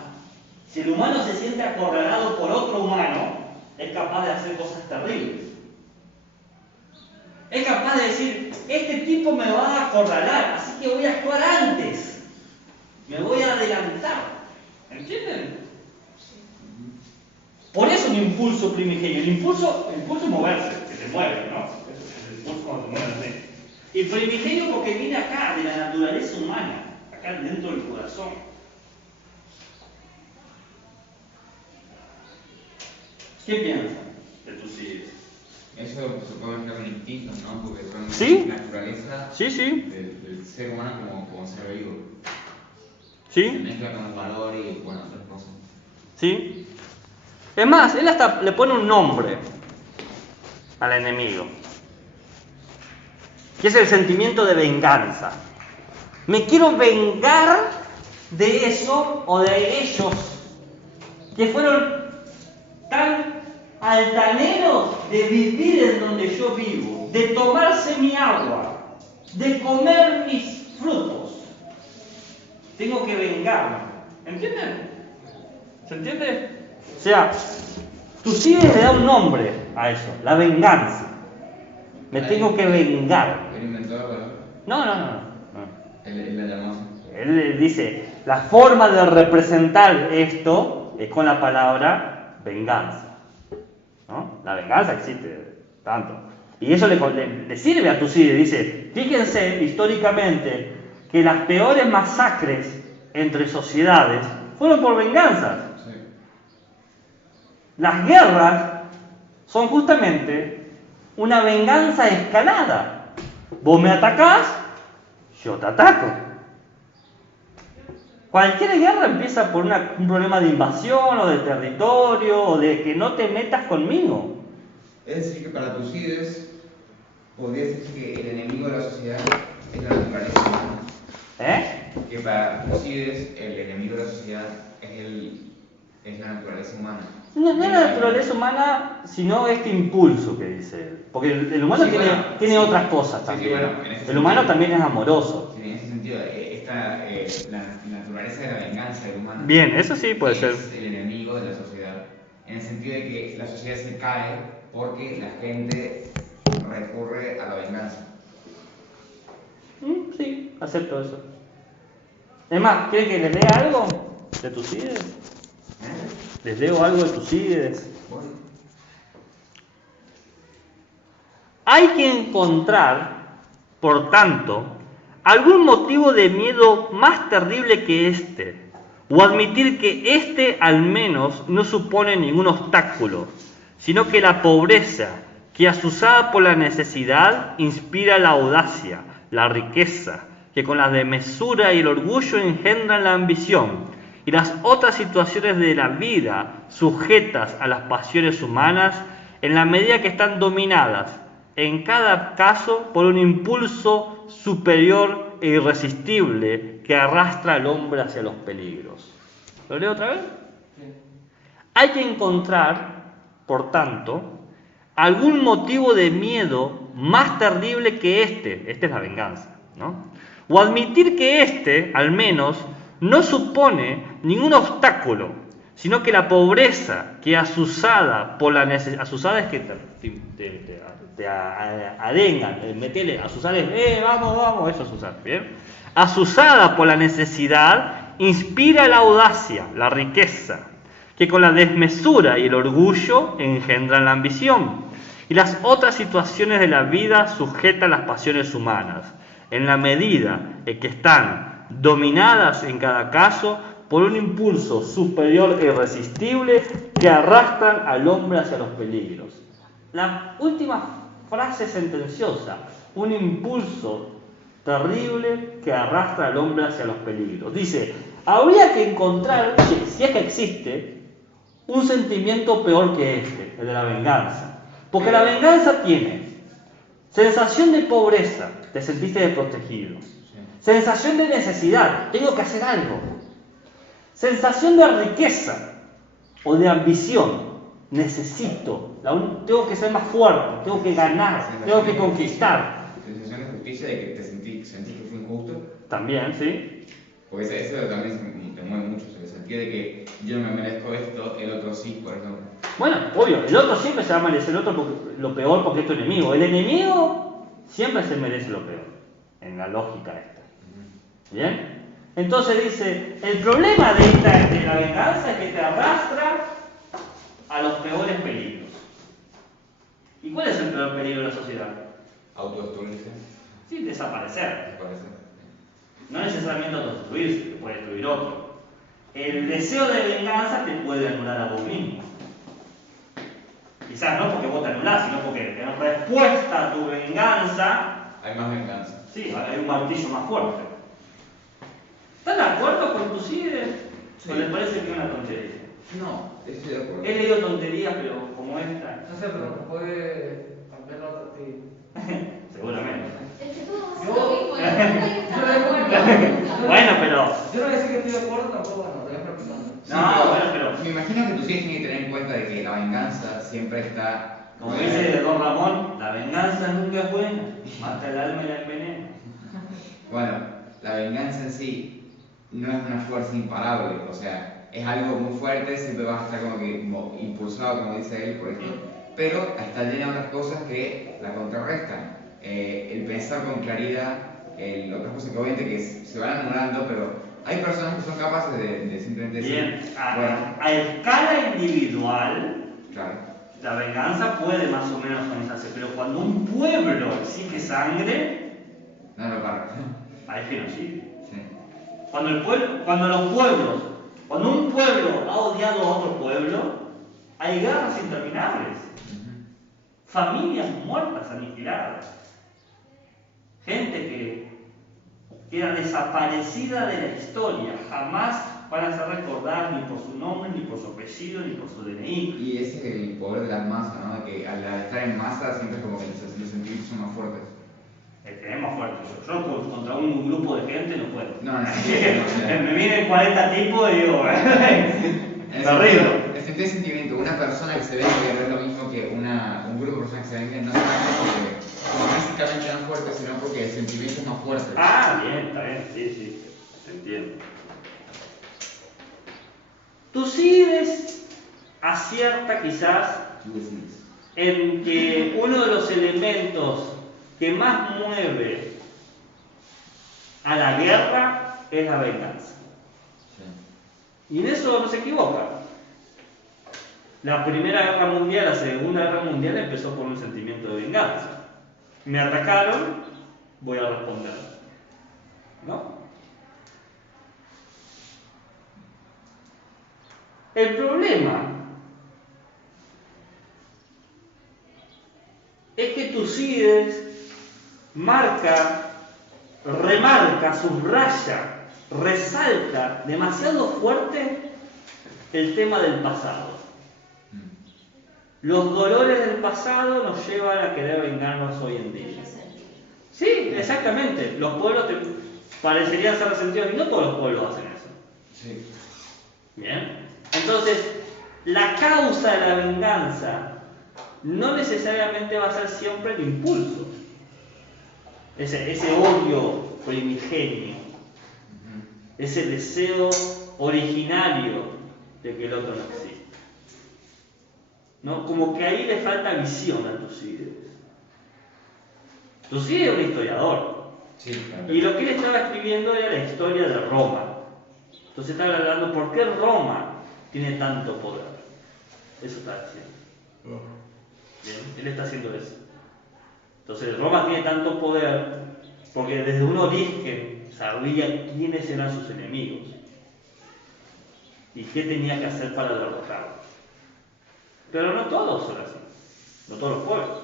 Si el humano se siente acorralado por otro humano, es capaz de hacer cosas terribles. Es capaz de decir, este tipo me va a acorralar, así que voy a actuar antes. Me voy a adelantar. ¿Entienden? Por eso un impulso primigenio. El impulso es moverse, que te mueve, ¿no? Es el impulso cuando te mueves así. Y primigenio porque viene acá, de la naturaleza humana, acá dentro del corazón. ¿Qué piensas de Tucídides? Eso se puede mezclar con instintos, ¿no? Porque son ¿Sí? naturaleza Sí. del ser humano como ser vivo. ¿Sí? Se mezcla con los valores y bueno, otras cosas. ¿Sí? Es más, él hasta le pone un nombre al enemigo, que es el sentimiento de venganza. Me quiero vengar de eso o de ellos que fueron tan altaneros de vivir en donde yo vivo, de tomarse mi agua, de comer mis frutos. Tengo que vengarme. ¿Entienden? ¿Se entiende? O sea, Tucídides le da un nombre a eso, la venganza. Me tengo que vengar. ¿Él inventó la palabra? No. Él la llamó. Él dice, la forma de representar esto es con la palabra venganza. ¿No? La venganza existe tanto. Y eso le sirve a Tucídides. Dice, fíjense históricamente que las peores masacres entre sociedades fueron por venganzas. Sí. Las guerras son justamente una venganza escalada. Vos me atacás, yo te ataco. Cualquier guerra empieza por un problema de invasión o de territorio o de que no te metas conmigo. Es decir, que para Tucídides podría decirse que el enemigo de la sociedad es la naturaleza humana. Que para Tucídides el enemigo de la sociedad es la naturaleza humana. No es la naturaleza humana, sino este impulso que dice él. Porque el humano tiene otras cosas también. El humano también es amoroso. Sí, en ese sentido, la naturaleza de la venganza del humano. Bien, eso sí puede ser. Es el enemigo de la sociedad. En el sentido de que la sociedad se cae porque la gente recurre a la venganza. Sí, acepto eso. Es más, ¿quieren que les lea algo de Tucídides? ¿Les leo algo de Tucídides? Bueno. Hay que encontrar, por tanto, algún motivo de miedo más terrible que este, o admitir que este al menos no supone ningún obstáculo, sino que la pobreza, que asusada por la necesidad, inspira la audacia, la riqueza, que con la desmesura y el orgullo engendran la ambición, y las otras situaciones de la vida sujetas a las pasiones humanas, en la medida que están dominadas, en cada caso, por un impulso superior e irresistible que arrastra al hombre hacia los peligros. ¿Lo leo otra vez? Hay que encontrar, por tanto, algún motivo de miedo más terrible que este es la venganza, ¿no? O admitir que este, al menos, no supone ningún obstáculo, sino que la pobreza que asusada por la necesidad, asusada es que te arengan, metele, asusada es, vamos, eso es asusar, ¿bien? Asusada por la necesidad, inspira la audacia, la riqueza, que con la desmesura y el orgullo engendran la ambición, y las otras situaciones de la vida sujetan las pasiones humanas, en la medida en que están dominadas en cada caso por un impulso superior e irresistible que arrastran al hombre hacia los peligros. La última frase sentenciosa, un impulso terrible que arrastra al hombre hacia los peligros. Dice, habría que encontrar, si es que existe, un sentimiento peor que este, el de la venganza. Porque la venganza tiene sensación de pobreza, te sentiste desprotegido. Sensación de necesidad, tengo que hacer algo. Sensación de riqueza o de ambición, necesito, tengo que ser más fuerte, tengo que ganar, tengo que conquistar. Sensación de justicia de que te sentís que fue injusto. También, sí. Porque eso también te mueve mucho, el sentido de que yo no me merezco esto, el otro sí, por ejemplo. Bueno, obvio, el otro siempre se va a merecer el otro lo peor porque es tu enemigo. El enemigo siempre se merece lo peor, en la lógica esta. ¿Bien? Entonces dice, el problema de la venganza es que te arrastra a los peores peligros. ¿Y cuál es el peor peligro de la sociedad? Autodestruirse. Sí, desaparecer. No necesariamente autodestruirse, te puede destruir otro. El deseo de venganza te puede anular a vos mismo. Quizás no porque vos te anulás, sino porque en respuesta a tu venganza hay más venganza. Sí, hay un martillo más fuerte. ¿Están de acuerdo con Tucídides? Sí. ¿O les parece que es una tontería? No, estoy de acuerdo. He leído tonterías, pero como esta. No sé, pero puede cambiar la otra actividad. Seguramente. Es que todos hacen Yo- lo mismo, no hay que estar de acuerdo. Bueno, pero. Yo no voy a decir que estoy de acuerdo tampoco, bueno, te voy preguntando. No, bueno, pero. Me imagino que tú sí tienes que tener en cuenta de que la venganza siempre está. Como dice Don Ramón, la venganza nunca es buena. Mata el alma y la envenena. Bueno, la venganza en sí no es una fuerza imparable, o sea, es algo muy fuerte, siempre vas a estar como impulsado, como dice él, por ejemplo, pero está llena de otras cosas que la contrarrestan. El pensar con claridad, otras cosas que obviamente que se van anulando, pero hay personas que son capaces de simplemente decir, Bien, bueno, a escala individual, claro, la venganza puede más o menos organizarse, pero cuando un pueblo exige sangre, no lo para. hay genocidio. Sí. Cuando un pueblo ha odiado a otro pueblo, hay guerras interminables, familias muertas, aniquiladas, gente queda desaparecida de la historia, jamás van a ser recordadas ni por su nombre, ni por su apellido, ni por su DNI. Y ese es el poder de las masas, ¿no? De que al estar en masa siempre es como que los sentimientos son más fuertes. Tenemos fuerte. Yo contra un grupo de gente no puedo. No, Me vienen 40 tipos y digo, terrible. El sentido de sentimiento, una persona que se venga no es lo mismo que un grupo de personas que se vengan, no solamente porque físicamente tan fuerte, sino porque el sentimiento es más fuerte. Ah, bien, está bien, sí, te entiendo. Tucídides acierta quizás en que uno de los elementos que más mueve a la guerra es la venganza. Y en eso no se equivoca. La Primera Guerra Mundial, la Segunda Guerra Mundial empezó por un sentimiento de venganza. Me atacaron, voy a responder. ¿No? El problema es que Tucídides remarca, subraya, resalta demasiado fuerte el tema del pasado. Los dolores del pasado nos llevan a querer vengarnos hoy en día. Sí, exactamente. Los pueblos parecerían ser resentidos y no todos los pueblos hacen eso. Sí. Bien. Entonces, la causa de la venganza no necesariamente va a ser siempre el impulso. Ese odio primigenio, ese deseo originario de que el otro no exista. ¿No? Como que ahí le falta visión a Tucídides. Tucídides es un historiador. Sí, claro. Y lo que él estaba escribiendo era la historia de Roma. Entonces estaba hablando por qué Roma tiene tanto poder. Eso está diciendo. Bien, él está haciendo eso. Entonces Roma tiene tanto poder porque desde un origen sabía quiénes eran sus enemigos y qué tenía que hacer para derrotarlos. Pero no todos son así, no todos los pueblos.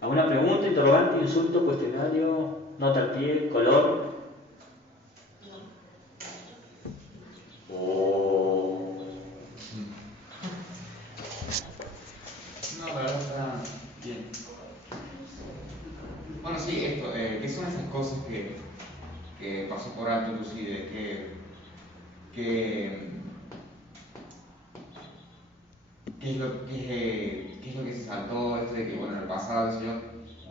¿Alguna pregunta, interrogante, insulto, cuestionario, nota al pie, color? Oh. No, la verdad está bien. Bueno, sí, esto, ¿qué son esas cosas que pasó por alto Tucídides? ¿Qué es lo que se saltó? Esto de que, bueno, en el pasado, qué sé yo,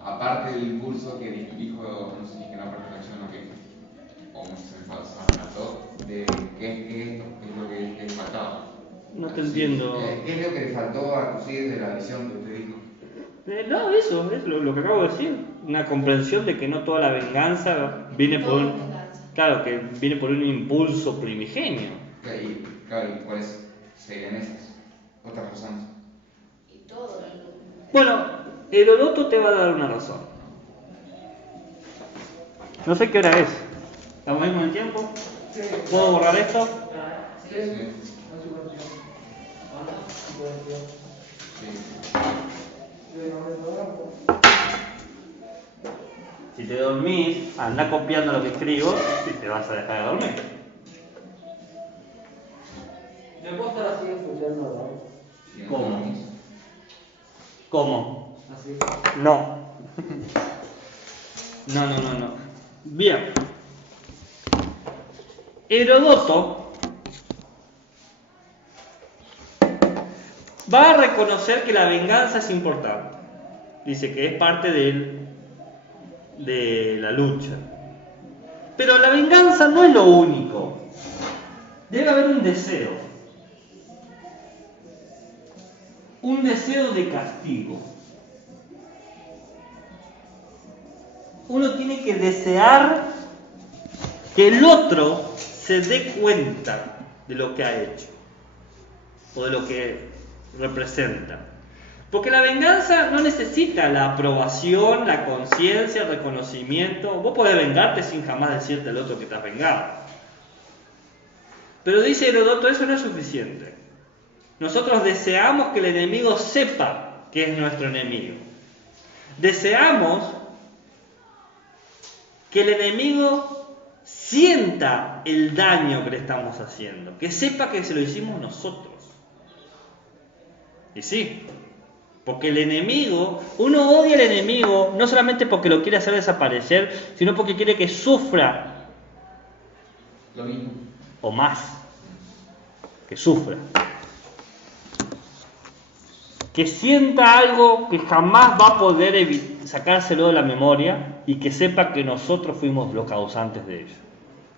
aparte del impulso que dijo, no sé si es que no perfección o no sé si se saltó, de qué es lo que le faltaba. No te entiendo. ¿Qué es lo que le faltó a Tucídides de la visión que usted dijo? No, eso es lo que acabo de decir. Una comprensión de que no toda la venganza viene por un, claro, que viene por un impulso primigenio. ¿Y cuáles serían esas otras razones? Y todo. Bueno, Heródoto te va a dar una razón. No sé qué hora es. ¿Estamos mismo en el tiempo? Sí. ¿Puedo borrar esto? Sí. Sí. Si te dormís, anda copiando lo que escribo y te vas a dejar de dormir. ¿Me puedo estar así escuchando, no? Si no ¿Cómo? dormís. ¿Cómo? Así. No. No. Bien. Heródoto va a reconocer que la venganza es importante. Dice que es parte de la lucha. Pero la venganza no es lo único. Debe haber un deseo. Un deseo de castigo. Uno tiene que desear que el otro se dé cuenta de lo que ha hecho o de lo que representa. Porque la venganza no necesita la aprobación, la conciencia, el reconocimiento. Vos podés vengarte sin jamás decirte al otro que te has vengado. Pero dice Heródoto, eso no es suficiente. Nosotros deseamos que el enemigo sepa que es nuestro enemigo. Deseamos que el enemigo sienta el daño que le estamos haciendo, que sepa que se lo hicimos nosotros. Y sí, porque el enemigo, uno odia al enemigo no solamente porque lo quiere hacer desaparecer, sino porque quiere que sufra Lo mismo. o más, que sufra. Que sienta algo que jamás va a poder sacárselo de la memoria y que sepa que nosotros fuimos los causantes de ello.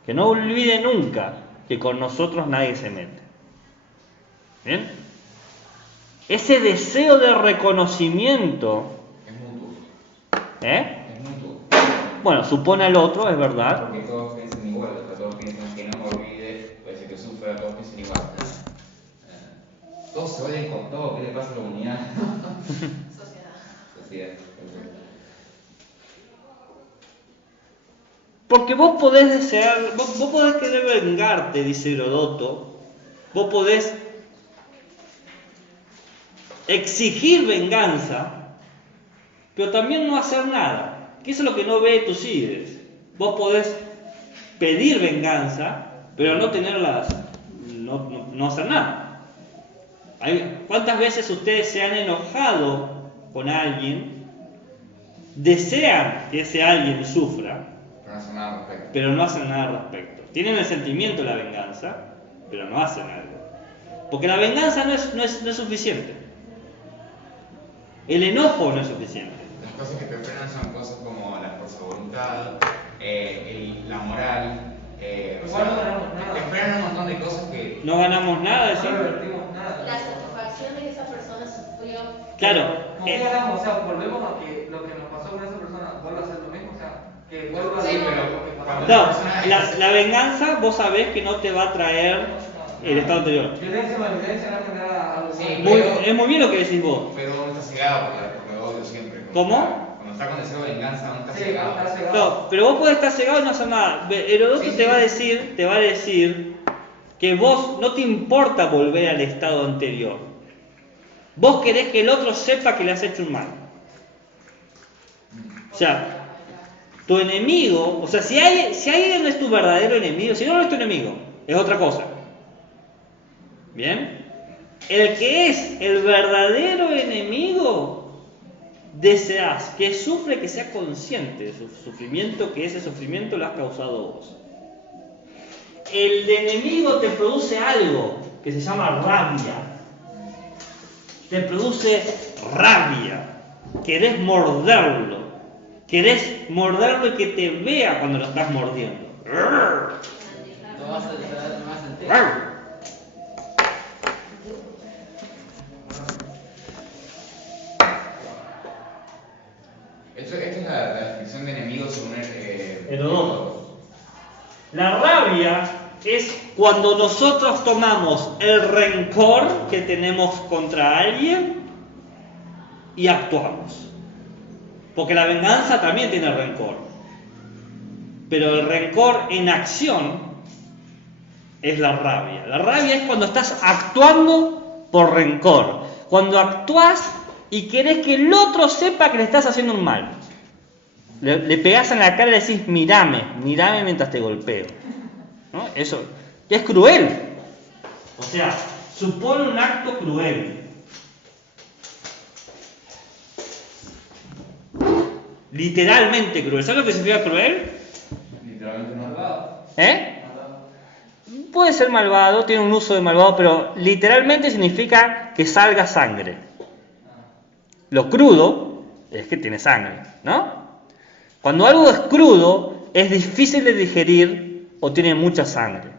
Que no olvide nunca que con nosotros nadie se mete. ¿Bien? Ese deseo de reconocimiento, Es mutuo. ¿eh? Es mutuo. Bueno, supone al otro, es verdad. Porque todos piensan igual, o sea, todos piensan que no me olvide, puede ser que sufra, todos piensan igual. Todos se odian con todo, ¿qué le pasa a la humanidad? Sociedad. Porque vos podés desear, vos podés querer vengarte, dice Herodoto. Vos podés exigir venganza, pero también no hacer nada. Que eso es lo que no ve Tucídides. Vos podés pedir venganza, pero no tenerlas, no hacer nada. ¿Cuántas veces ustedes se han enojado con alguien, desean que ese alguien sufra, Pero no hacen nada al respecto. pero no hacen nada al respecto? Tienen el sentimiento de la venganza, pero no hacen algo. Porque la venganza no es suficiente. El enojo no es suficiente. Las cosas que te frenan son cosas como la fuerza de voluntad, la moral. Igual no ganamos nada. Te frenan un montón de cosas que. No ganamos nada, No ¿sí? revertimos La nada. satisfacción de que esa persona sufrió. Claro. ¿Qué ganamos? O sea, volvemos a que lo que nos pasó con esa persona vuelva a ser lo mismo. O sea, que vuelva a Sí, ser pero lo que pasó. No, la venganza vos sabés que no te va a traer el estado anterior. Violencia más violencia no genera algo Sí, bueno. Es muy bien lo que decís vos. Pero uno está cegado por el odio siempre. ¿Cómo? Cuando está con deseo de venganza, uno está Sí, cegado. está cegado. No, pero vos podés estar cegado y no hacer nada. Herodoto Sí, sí. te va a decir que vos no te importa volver al estado anterior. Vos querés que el otro sepa que le has hecho un mal. O sea, tu enemigo, o sea, si alguien no es tu verdadero enemigo, si no es tu enemigo, es otra cosa. ¿Bien? El que es el verdadero enemigo, deseas que sufre, que sea consciente de su sufrimiento, que ese sufrimiento lo has causado vos. El enemigo te produce algo que se llama rabia. Te produce rabia. Querés morderlo. Querés morderlo y que te vea cuando lo estás mordiendo. Lo vas a sentir. Esta es la descripción de enemigos según Herodoto. La rabia es cuando nosotros tomamos el rencor que tenemos contra alguien y actuamos. Porque la venganza también tiene rencor. Pero el rencor en acción es la rabia. La rabia es cuando estás actuando por rencor. Cuando actúas y querés que el otro sepa que le estás haciendo un mal. Le pegás en la cara y le decís, mirame mientras te golpeo. ¿No? Eso es cruel. O sea, supone un acto cruel. Literalmente cruel. ¿Sabes lo que significa cruel? Literalmente no. ¿Eh? Puede ser malvado, tiene un uso de malvado, pero literalmente significa que salga sangre. Lo crudo es que tiene sangre, ¿no? Cuando algo es crudo, es difícil de digerir o tiene mucha sangre.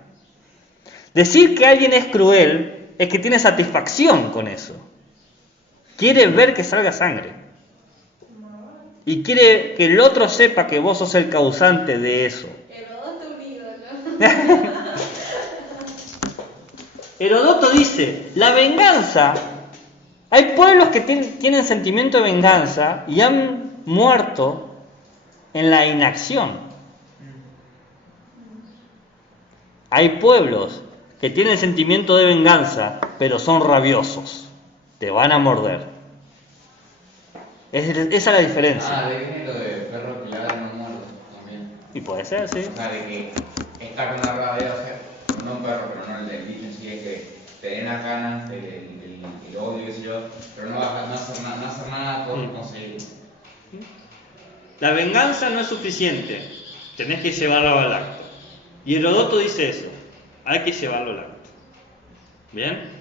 Decir que alguien es cruel es que tiene satisfacción con eso. Quiere ver que salga sangre. Y quiere que el otro sepa que vos sos el causante de eso. Herodoto unido, ¿no? Herodoto dice, la venganza, hay pueblos que tienen sentimiento de venganza y han muerto en la inacción. Hay pueblos que tienen sentimiento de venganza, pero son rabiosos, te van a morder. Esa es la diferencia. Ah, de viene lo de perro que ladra no muerde también. Y puede ser, sí. O sea, de que está con una rabia, o sea, no un perro, pero no el bicho en sí, es que te den las ganas, el odio, qué sé yo, pero no vas a no hacer nada por conseguirlo. La venganza no es suficiente, tenés que llevarlo al acto. Y Herodoto dice eso, hay que llevarlo al acto. ¿Bien?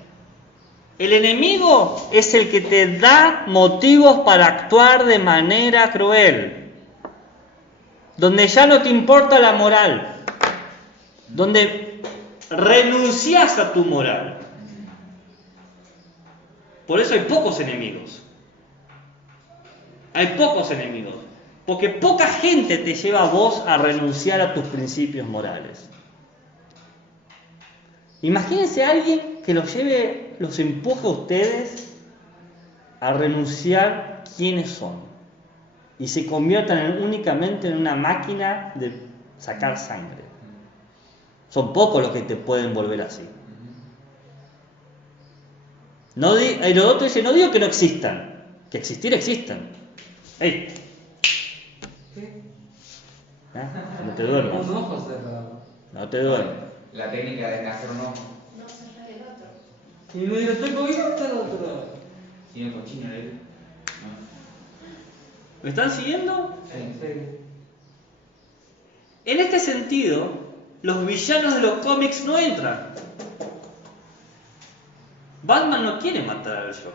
El enemigo es el que te da motivos para actuar de manera cruel, donde ya no te importa la moral, donde renuncias a tu moral. Por eso hay pocos enemigos. Hay pocos enemigos. Porque poca gente te lleva a vos a renunciar a tus principios morales. Imagínense a alguien que los empuje a ustedes a renunciar quiénes son y se conviertan únicamente en una máquina de sacar sangre. Son pocos los que te pueden volver así. Herodoto dice, no digo que no existan, que existir existan. ¡Ey! No te duermas. Un ojo cerrado. No te duermas. La técnica de hacer un ojo. No cerrar el otro. Y no yo tengo abierto el otro. Tiene cochino ahí. ¿Me están siguiendo? Sí. En este sentido, los villanos de los cómics no entran. Batman no quiere matar al Joker.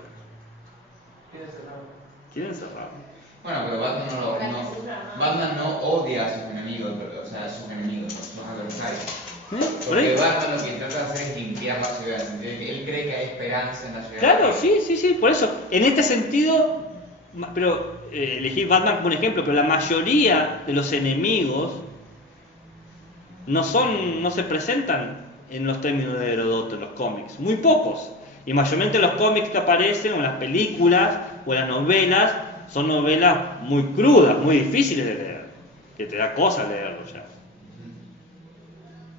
Quiere encerrarlo. Bueno, pero Batman no odia a sus enemigos, o sea, a sus enemigos, los adversarios. Porque Batman lo que trata de hacer es limpiar la ciudad. Él cree que hay esperanza en la ciudad. Claro, sí, por eso. En este sentido, pero elegí Batman como un ejemplo, pero la mayoría de los enemigos no se presentan en los términos de Herodoto, en los cómics. Muy pocos. Y mayormente los cómics que aparecen, o en las películas, o en las novelas, son novelas muy crudas, muy difíciles de leer. Que te da cosa leerlo ya.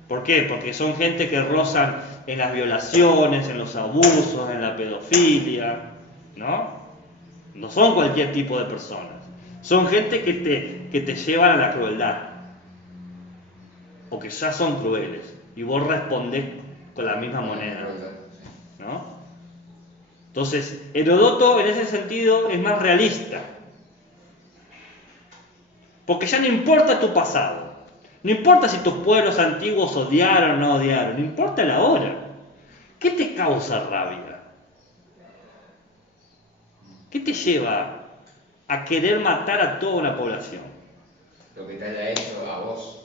¿Por qué? Porque son gente que rozan en las violaciones, en los abusos, en la pedofilia, ¿no? No son cualquier tipo de personas. Son gente que te llevan a la crueldad. O que ya son crueles. Y vos respondés con la misma moneda, ¿no? Entonces, Herodoto en ese sentido es más realista. Porque ya no importa tu pasado. No importa si tus pueblos antiguos odiaron o no odiaron, no importa la hora. ¿Qué te causa rabia? ¿Qué te lleva a querer matar a toda una población? Lo que te haya hecho a vos.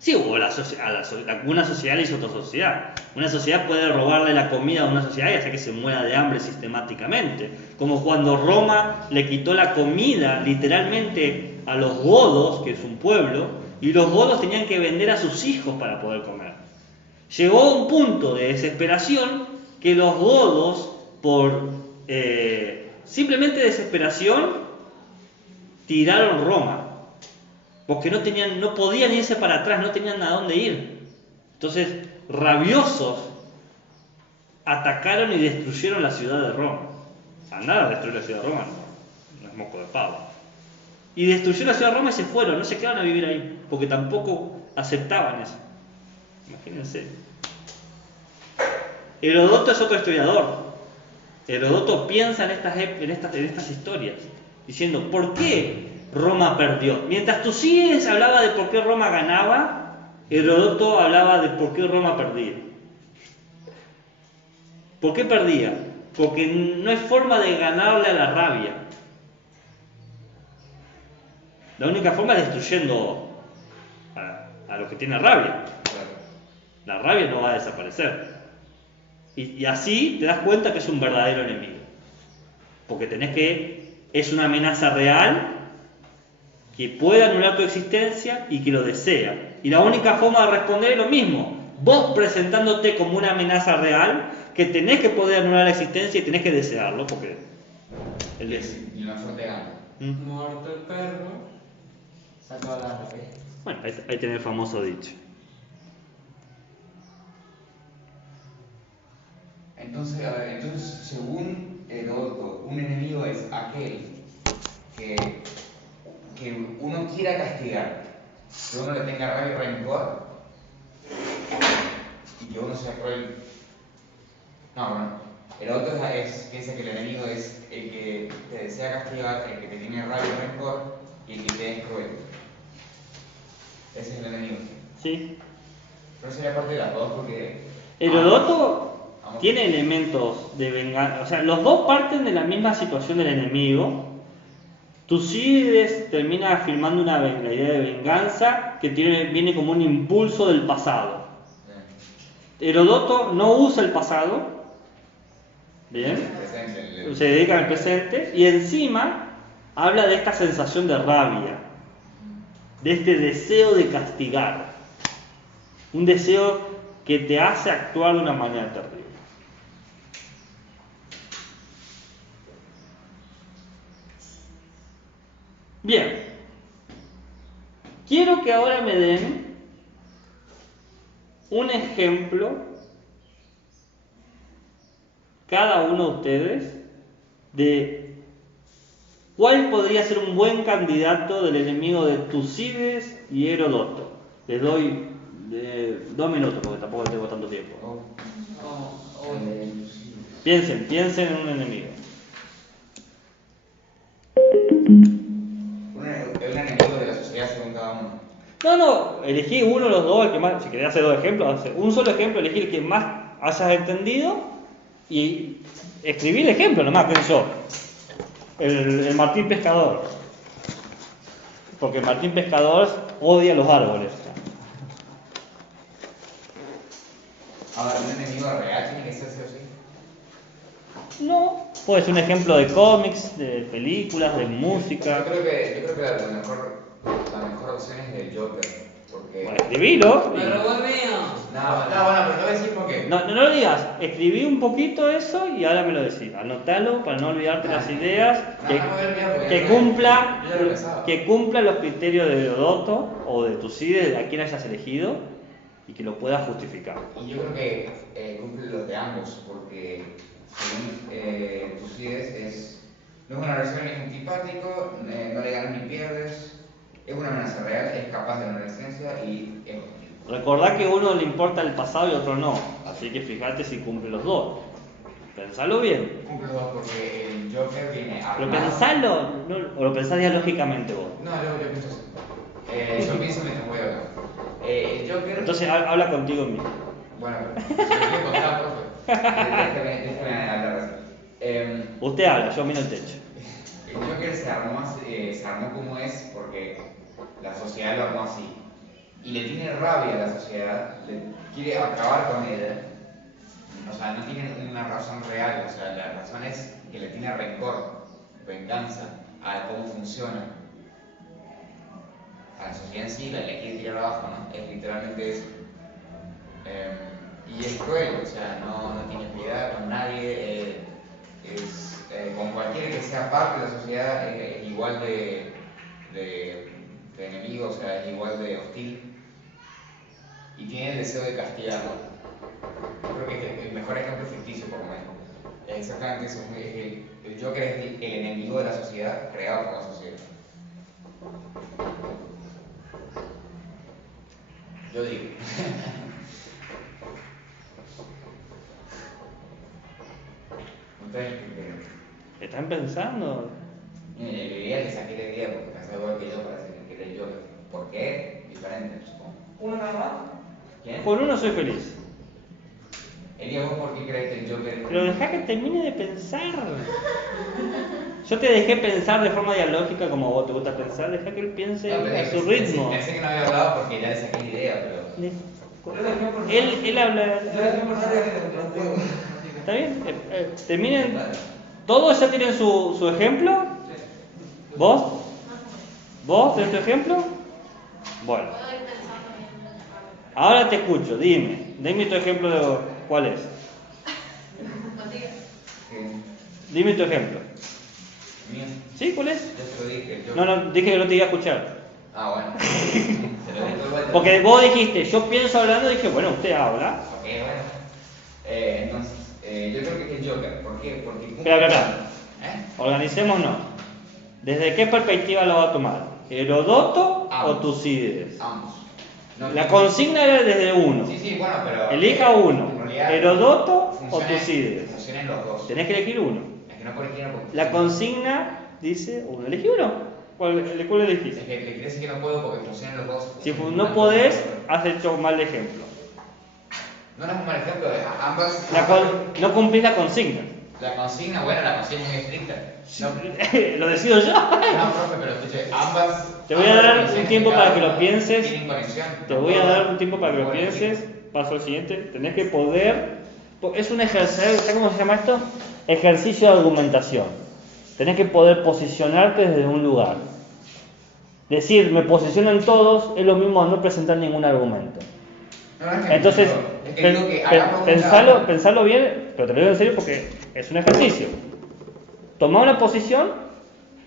Sí, o una sociedad le hizo a otra sociedad. Una sociedad puede robarle la comida a una sociedad y hacer que se muera de hambre sistemáticamente. Como cuando Roma le quitó la comida literalmente a los godos, que es un pueblo, y los godos tenían que vender a sus hijos para poder comer. Llegó un punto de desesperación que los godos, por simplemente desesperación, tiraron Roma. Porque no podían irse para atrás, no tenían a dónde ir. Entonces, rabiosos, atacaron y destruyeron la ciudad de Roma. Andar a destruir la ciudad de Roma no es moco de pavo. Y destruyeron la ciudad de Roma y se fueron, no se quedaron a vivir ahí, porque tampoco aceptaban eso. Imagínense. Herodoto es otro historiador. Herodoto piensa en estas historias, diciendo, ¿por qué Roma perdió? Mientras Tucídides hablaba de por qué Roma ganaba, Herodoto hablaba de por qué Roma perdía. ¿Por qué perdía? Porque no hay forma de ganarle a la rabia. La única forma es destruyendo a lo que tiene rabia. La rabia no va a desaparecer. Y así te das cuenta que es un verdadero enemigo. Porque es una amenaza real que puede anular tu existencia y que lo desea. Y la única forma de responder es lo mismo. Vos presentándote como una amenaza real, que tenés que poder anular la existencia y tenés que desearlo, porque el deseo. Y lo mejor te gana. Muerto el perro, sacó la raqueta. Bueno, ahí tenés el famoso dicho. Entonces, según Heródoto, un enemigo es aquel castigar. Que uno le tenga rabia y rencor y que uno sea cruel. No, bueno. El otro piensa que el enemigo es el que te desea castigar, el que te tiene rabia y rencor y el que te es cruel. Ese es el enemigo. Sí. Pero sería parte de las dos porque... Herodoto Vamos. tiene elementos de venganza, o sea, los dos parten de la misma situación del enemigo. Tucídides termina afirmando la idea de venganza que viene como un impulso del pasado. Herodoto no usa el pasado, ¿bien? Se dedica al presente y encima habla de esta sensación de rabia, de este deseo de castigar, un deseo que te hace actuar de una manera terrible. Bien, quiero que ahora me den un ejemplo, cada uno de ustedes, de cuál podría ser un buen candidato del enemigo de Tucídides y Herodoto. Les doy 2 minutos porque tampoco tengo tanto tiempo. Piensen en un enemigo. Es un enemigo de la sociedad según cada uno. No, elegí uno de los dos, el que más, si querés hacer 2 ejemplos, hacer un solo ejemplo, elegí el que más hayas entendido y escribí el ejemplo nomás, pienso yo. El Martín Pescador. Porque Martín Pescador odia los árboles. Ahora, un enemigo real tiene que ser sí o sí. No, puede ser un ejemplo de cómics, de películas, de música. Yo creo que la mejor opción es el Joker. Porque... Bueno, escribilo. Me robó el mío. No, bueno, pero no voy a decir por qué. No lo digas, escribí un poquito eso y ahora me lo decís. Anotalo para no olvidarte las ideas, que cumpla los criterios de Herodoto o de Tucídides, de a quien hayas elegido, y que lo puedas justificar. Y yo creo que cumple los de ambos, porque según Tucídides no es una versión, es antipático, no le ganas ni pierdes, es una amenaza real, es capaz de una resistencia y es hostil. Recordá que a uno le importa el pasado y a otro no, así que fíjate si cumple los dos. Pensalo bien. Cumple los dos porque el Joker viene armado. Pero pensalo, o lo pensás dialógicamente vos. No, yo pienso así. Yo pienso mientras voy a hablar. El Joker... Entonces habla contigo mismo. Bueno, se lo quiero contar, profe. Déjame hablar. Usted habla, yo miro el techo. El Joker se armó como es porque la sociedad lo armó así. Y le tiene rabia a la sociedad, quiere acabar con ella. O sea, no tiene una razón real, o sea, la razón es que le tiene rencor, venganza a cómo funciona. A la sociedad en sí, la quiere tirar abajo, ¿no? Es literalmente eso. Y es cruel, o sea, no tiene piedad con nadie, con cualquiera que sea parte de la sociedad es igual de enemigo, o sea, es igual de hostil. Y tiene el deseo de castigarlo. Creo que es el mejor ejemplo ficticio por lo menos. Es exactamente eso. El Joker es el enemigo de la sociedad creado por la sociedad. Yo digo. ¿Ustedes qué creen? ¿Están pensando? Le diría que saqué la idea porque pensé igual que yo para decir que era el Joker. ¿Por qué? Diferente, supongo. ¿Uno nada más? ¿Quién? Por uno soy feliz. Elia, ¿vos por qué crees que el Joker? Pero deja que termine de pensar. Yo te dejé pensar de forma dialógica como a vos te gusta pensar, deja que él piense No, a su ritmo. Pensé que no había hablado porque ya le saqué la idea, pero... Él habla. Yo dejé por nadie que ¿Está bien? Terminen. ¿Todos ya tienen su ejemplo? ¿Vos? ¿Vos tenés tu ejemplo? Bueno. Puedo ir pensando bien. Ahora te escucho, dime tu ejemplo de cuál es. Contigo. Dime tu ejemplo. ¿Mío? ¿Sí? ¿Cuál es? Ya se lo dije, el Joker. No, dije que no te iba a escuchar. Ah, bueno. Se lo dije de vuelta. Porque vos dijiste, yo pienso hablando, y dije, bueno, usted habla. Ok, bueno. Entonces, yo creo que es el Joker. ¿Por qué? Porque cumple... Espera. ¿Eh? Organicémonos. ¿Desde qué perspectiva lo va a tomar? ¿Herodoto o Ambos. Tucídides. Ambos. No, La consigna era desde uno. Sí, sí, bueno, pero. Elija uno. en realidad, Herodoto o funciona- Tucídides. Funcionan los dos. Tenés que elegir uno. Es que no puedo elegir uno porque. La consigna dice uno. Elegí uno. ¿Cuál elegís? Es que le quiere decir que no puedo porque funcionan los dos. Si Funcionan no los podés, dos. has hecho un mal ejemplo. No es un mal ejemplo, ambas. No cumplís la consigna. La consigna, bueno, la consigna es muy estricta. No, Lo decido yo. no, profe, pero escuche, ambas. Te voy a ambas dar definiciones un tiempo de para cada que lo una pienses. Tienen conexión. Te No voy a puedo- dar un tiempo para que no lo puedo elegir. pienses. Paso al siguiente. Tenés que poder. Es un ejercicio. ¿Sabes cómo se llama esto? Ejercicio de argumentación. Tenés que poder posicionarte desde un lugar. Decir, me posicionan todos, es lo mismo a no presentar ningún argumento. No, es que Entonces, es que digo que hagamos pensalo bien, pero te lo digo en serio porque es un ejercicio. Tomá una posición,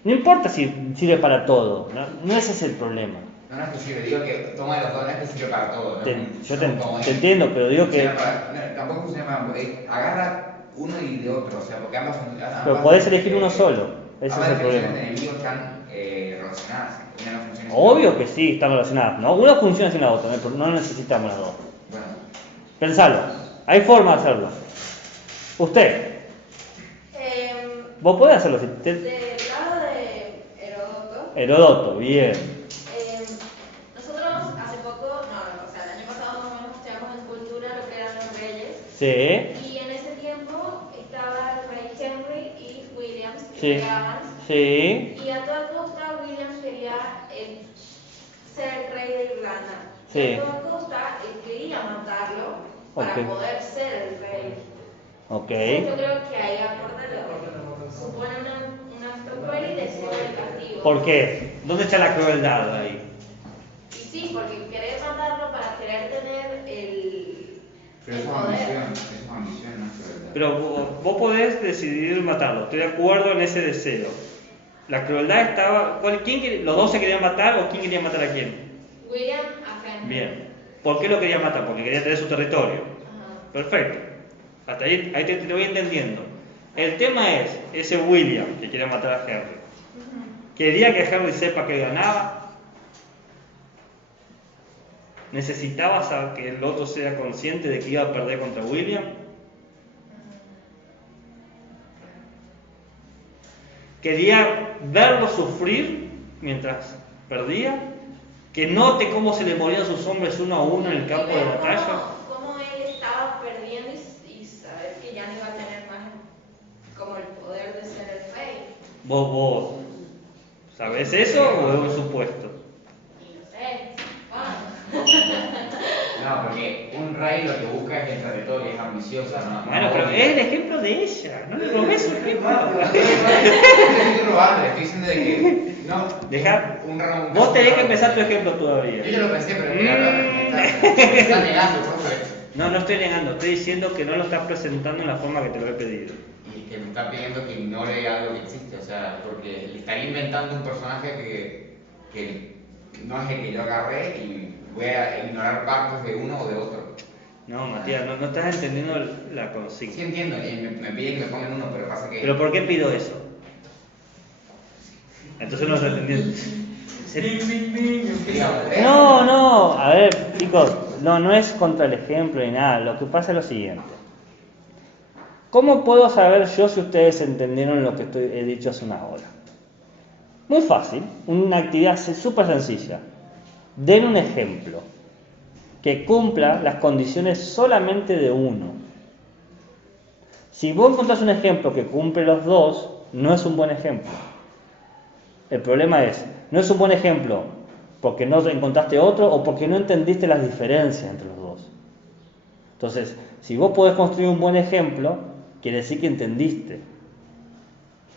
no importa si sirve para todo, no ese es el problema. No es que sirve, digo que toma de los dos, no es que sirve para todo. ¿no? Yo Como te entiendo, pero digo que... funciona no, tampoco funciona para. Agarra uno y de otro, o sea, porque ambas funcionan. Pero podés elegir uno solo, ese es el problema. Ambas enemigos están relacionadas, una no funciona sin Obvio la otra. que sí, están relacionadas, ¿no? Una funciona sin la otra, no necesitamos las dos. Bueno, Pensalo, hay forma de hacerlo. Usted, vos podés hacerlo si Del lado de Heródoto, Heródoto, bien. nosotros hace poco, o sea, el año pasado más o menos estudiamos en cultura lo que eran los reyes. Sí, Y en ese tiempo estaba el rey Henry y Williams que sí, peleaban. sí, Y a toda costa Williams quería ser el rey de Irlanda. Sí. Y a toda costa él quería matarlo para Ok. poder ser el rey. ok. Entonces, yo creo que ahí aporta lo que supone un acto cruel y deseo de castigo. ¿Por qué? ¿Dónde está la crueldad ahí? Y sí, porque querer matarlo para querer tener pero el eso es poder. ambición, no es verdad. Pero vos podés decidir matarlo, estoy de acuerdo en ese deseo. La crueldad estaba... ¿Los dos se querían matar o quién quería matar a quién? William a Henry. Bien. ¿Por qué lo quería matar? Porque quería tener su territorio. Ajá. Perfecto. Hasta ahí te voy entendiendo. El tema es, ese William que quiere matar a Henry, ¿quería que Henry sepa que ganaba? ¿Necesitaba saber que el otro sea consciente de que iba a perder contra William? ¿Quería verlo sufrir mientras perdía? ¿Que note cómo se le morían sus hombres uno a uno en el campo de batalla? Cómo él estaba perdiendo y saber que ya no iba a tener más como el poder de ser el rey. ¿Vos sabés eso o es un supuesto? Y no sé, No, porque un rey lo que busca es el territorio, es ambiciosa, ¿no? Bueno, pero es el ejemplo de ella, no le robes su ejemplo. Estoy robando, estoy diciendo de que. No, Deja, un vos tenés que empezar tu ejemplo Yo todavía. ya lo pensé, pero me está negando, profe. No estoy negando, estoy diciendo que no lo estás presentando en la forma que te lo he pedido. Y que me está pidiendo que ignore algo que existe, o sea, porque le estaría inventando un personaje que no es el que yo agarré y voy a ignorar partes de uno o de otro. No, Matías, no estás entendiendo la Sí consigna. entiendo, y me pide que me pongan uno, pero pasa que. ¿Pero por qué pido eso? Entonces no estás entendiendo. No, a ver, chicos, no es contra el ejemplo ni nada. Lo que pasa es lo siguiente. ¿Cómo puedo saber yo si ustedes entendieron lo que he dicho hace una hora? Muy fácil, una actividad súper sencilla. Den un ejemplo que cumpla las condiciones solamente de uno. Si vos encontrás un ejemplo que cumple los dos, no es un buen ejemplo. El problema es, no es un buen ejemplo porque no encontraste otro o porque no entendiste las diferencias entre los dos. Entonces, si vos podés construir un buen ejemplo, quiere decir que entendiste.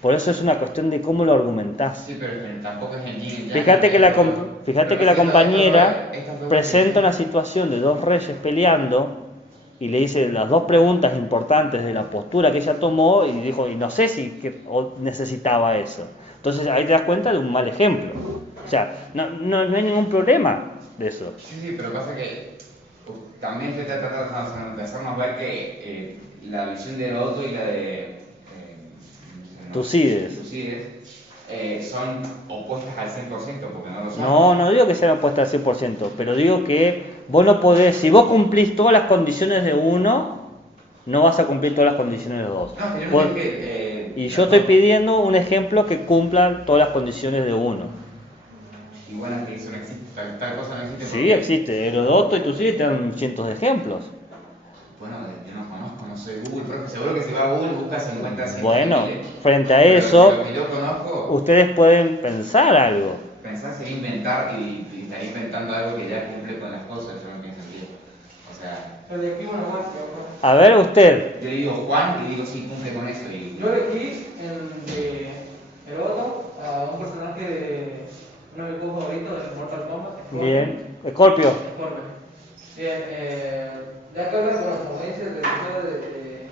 Por eso es una cuestión de cómo lo argumentás. Sí, pero tampoco es el yin y yang. Fíjate que la compañera estas dos- presenta una situación de dos reyes peleando y le dice las dos preguntas importantes de la postura que ella tomó y dijo, y no sé si necesitaba eso. Entonces ahí te das cuenta de un mal ejemplo. O sea, no hay ningún problema de eso. Sí, pero pasa que también se está tratando de hacernos ver que la visión de Heródoto y la de Tucídides. son opuestas al 100%, porque no lo son. No digo que sean opuestas al 100%, pero digo que vos no podés, si vos cumplís todas las condiciones de uno, no vas a cumplir todas las condiciones de dos. No, pero Vos- no es que, y yo estoy pidiendo un ejemplo que cumpla todas las condiciones de uno. Y bueno, que eso no existe, tal cosa no existe. Sí, existe. Herodoto y Tucídides te dan cientos de ejemplos. Bueno, yo no conozco, no soy Google, pero seguro que si va a Google busca 50 100 Bueno, miles. frente a Pero eso, lo que yo conozco, ustedes pueden pensar algo. pensar sería inventar y estaría inventando algo que ya cumple con las cosas, yo no tiene sentido. O sea, Elegí una más que otra. A ver, usted. yo digo Juan y digo sí, cumple con eso. Y Yo elegí de Heródoto a un personaje de uno de mis juegos favoritos de Mortal Kombat. Bien. Scorpio. Scorpion. Bien, ya que hablas, bueno, como dices, de la historia de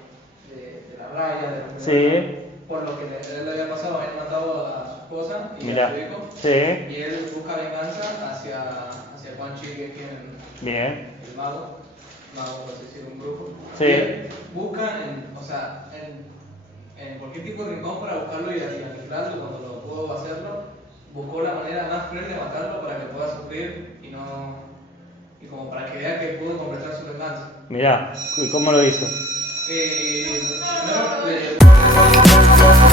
la raya, de lo que Sí. por lo que él le había pasado, habían matado a su esposa y Mira. a su hijo. Sí. Y él busca venganza hacia Quan Chi, que es quien Bien. el mago, por así decirlo, un brujo. Sí. Y él busca en cualquier tipo de rincón para buscarlo y aniquilarlo, y cuando lo pudo hacerlo, buscó la manera más cruel de matarlo para que pueda sufrir y como para que vea que pudo completar su venganza. Mirá, ¿y cómo lo hizo? Primero le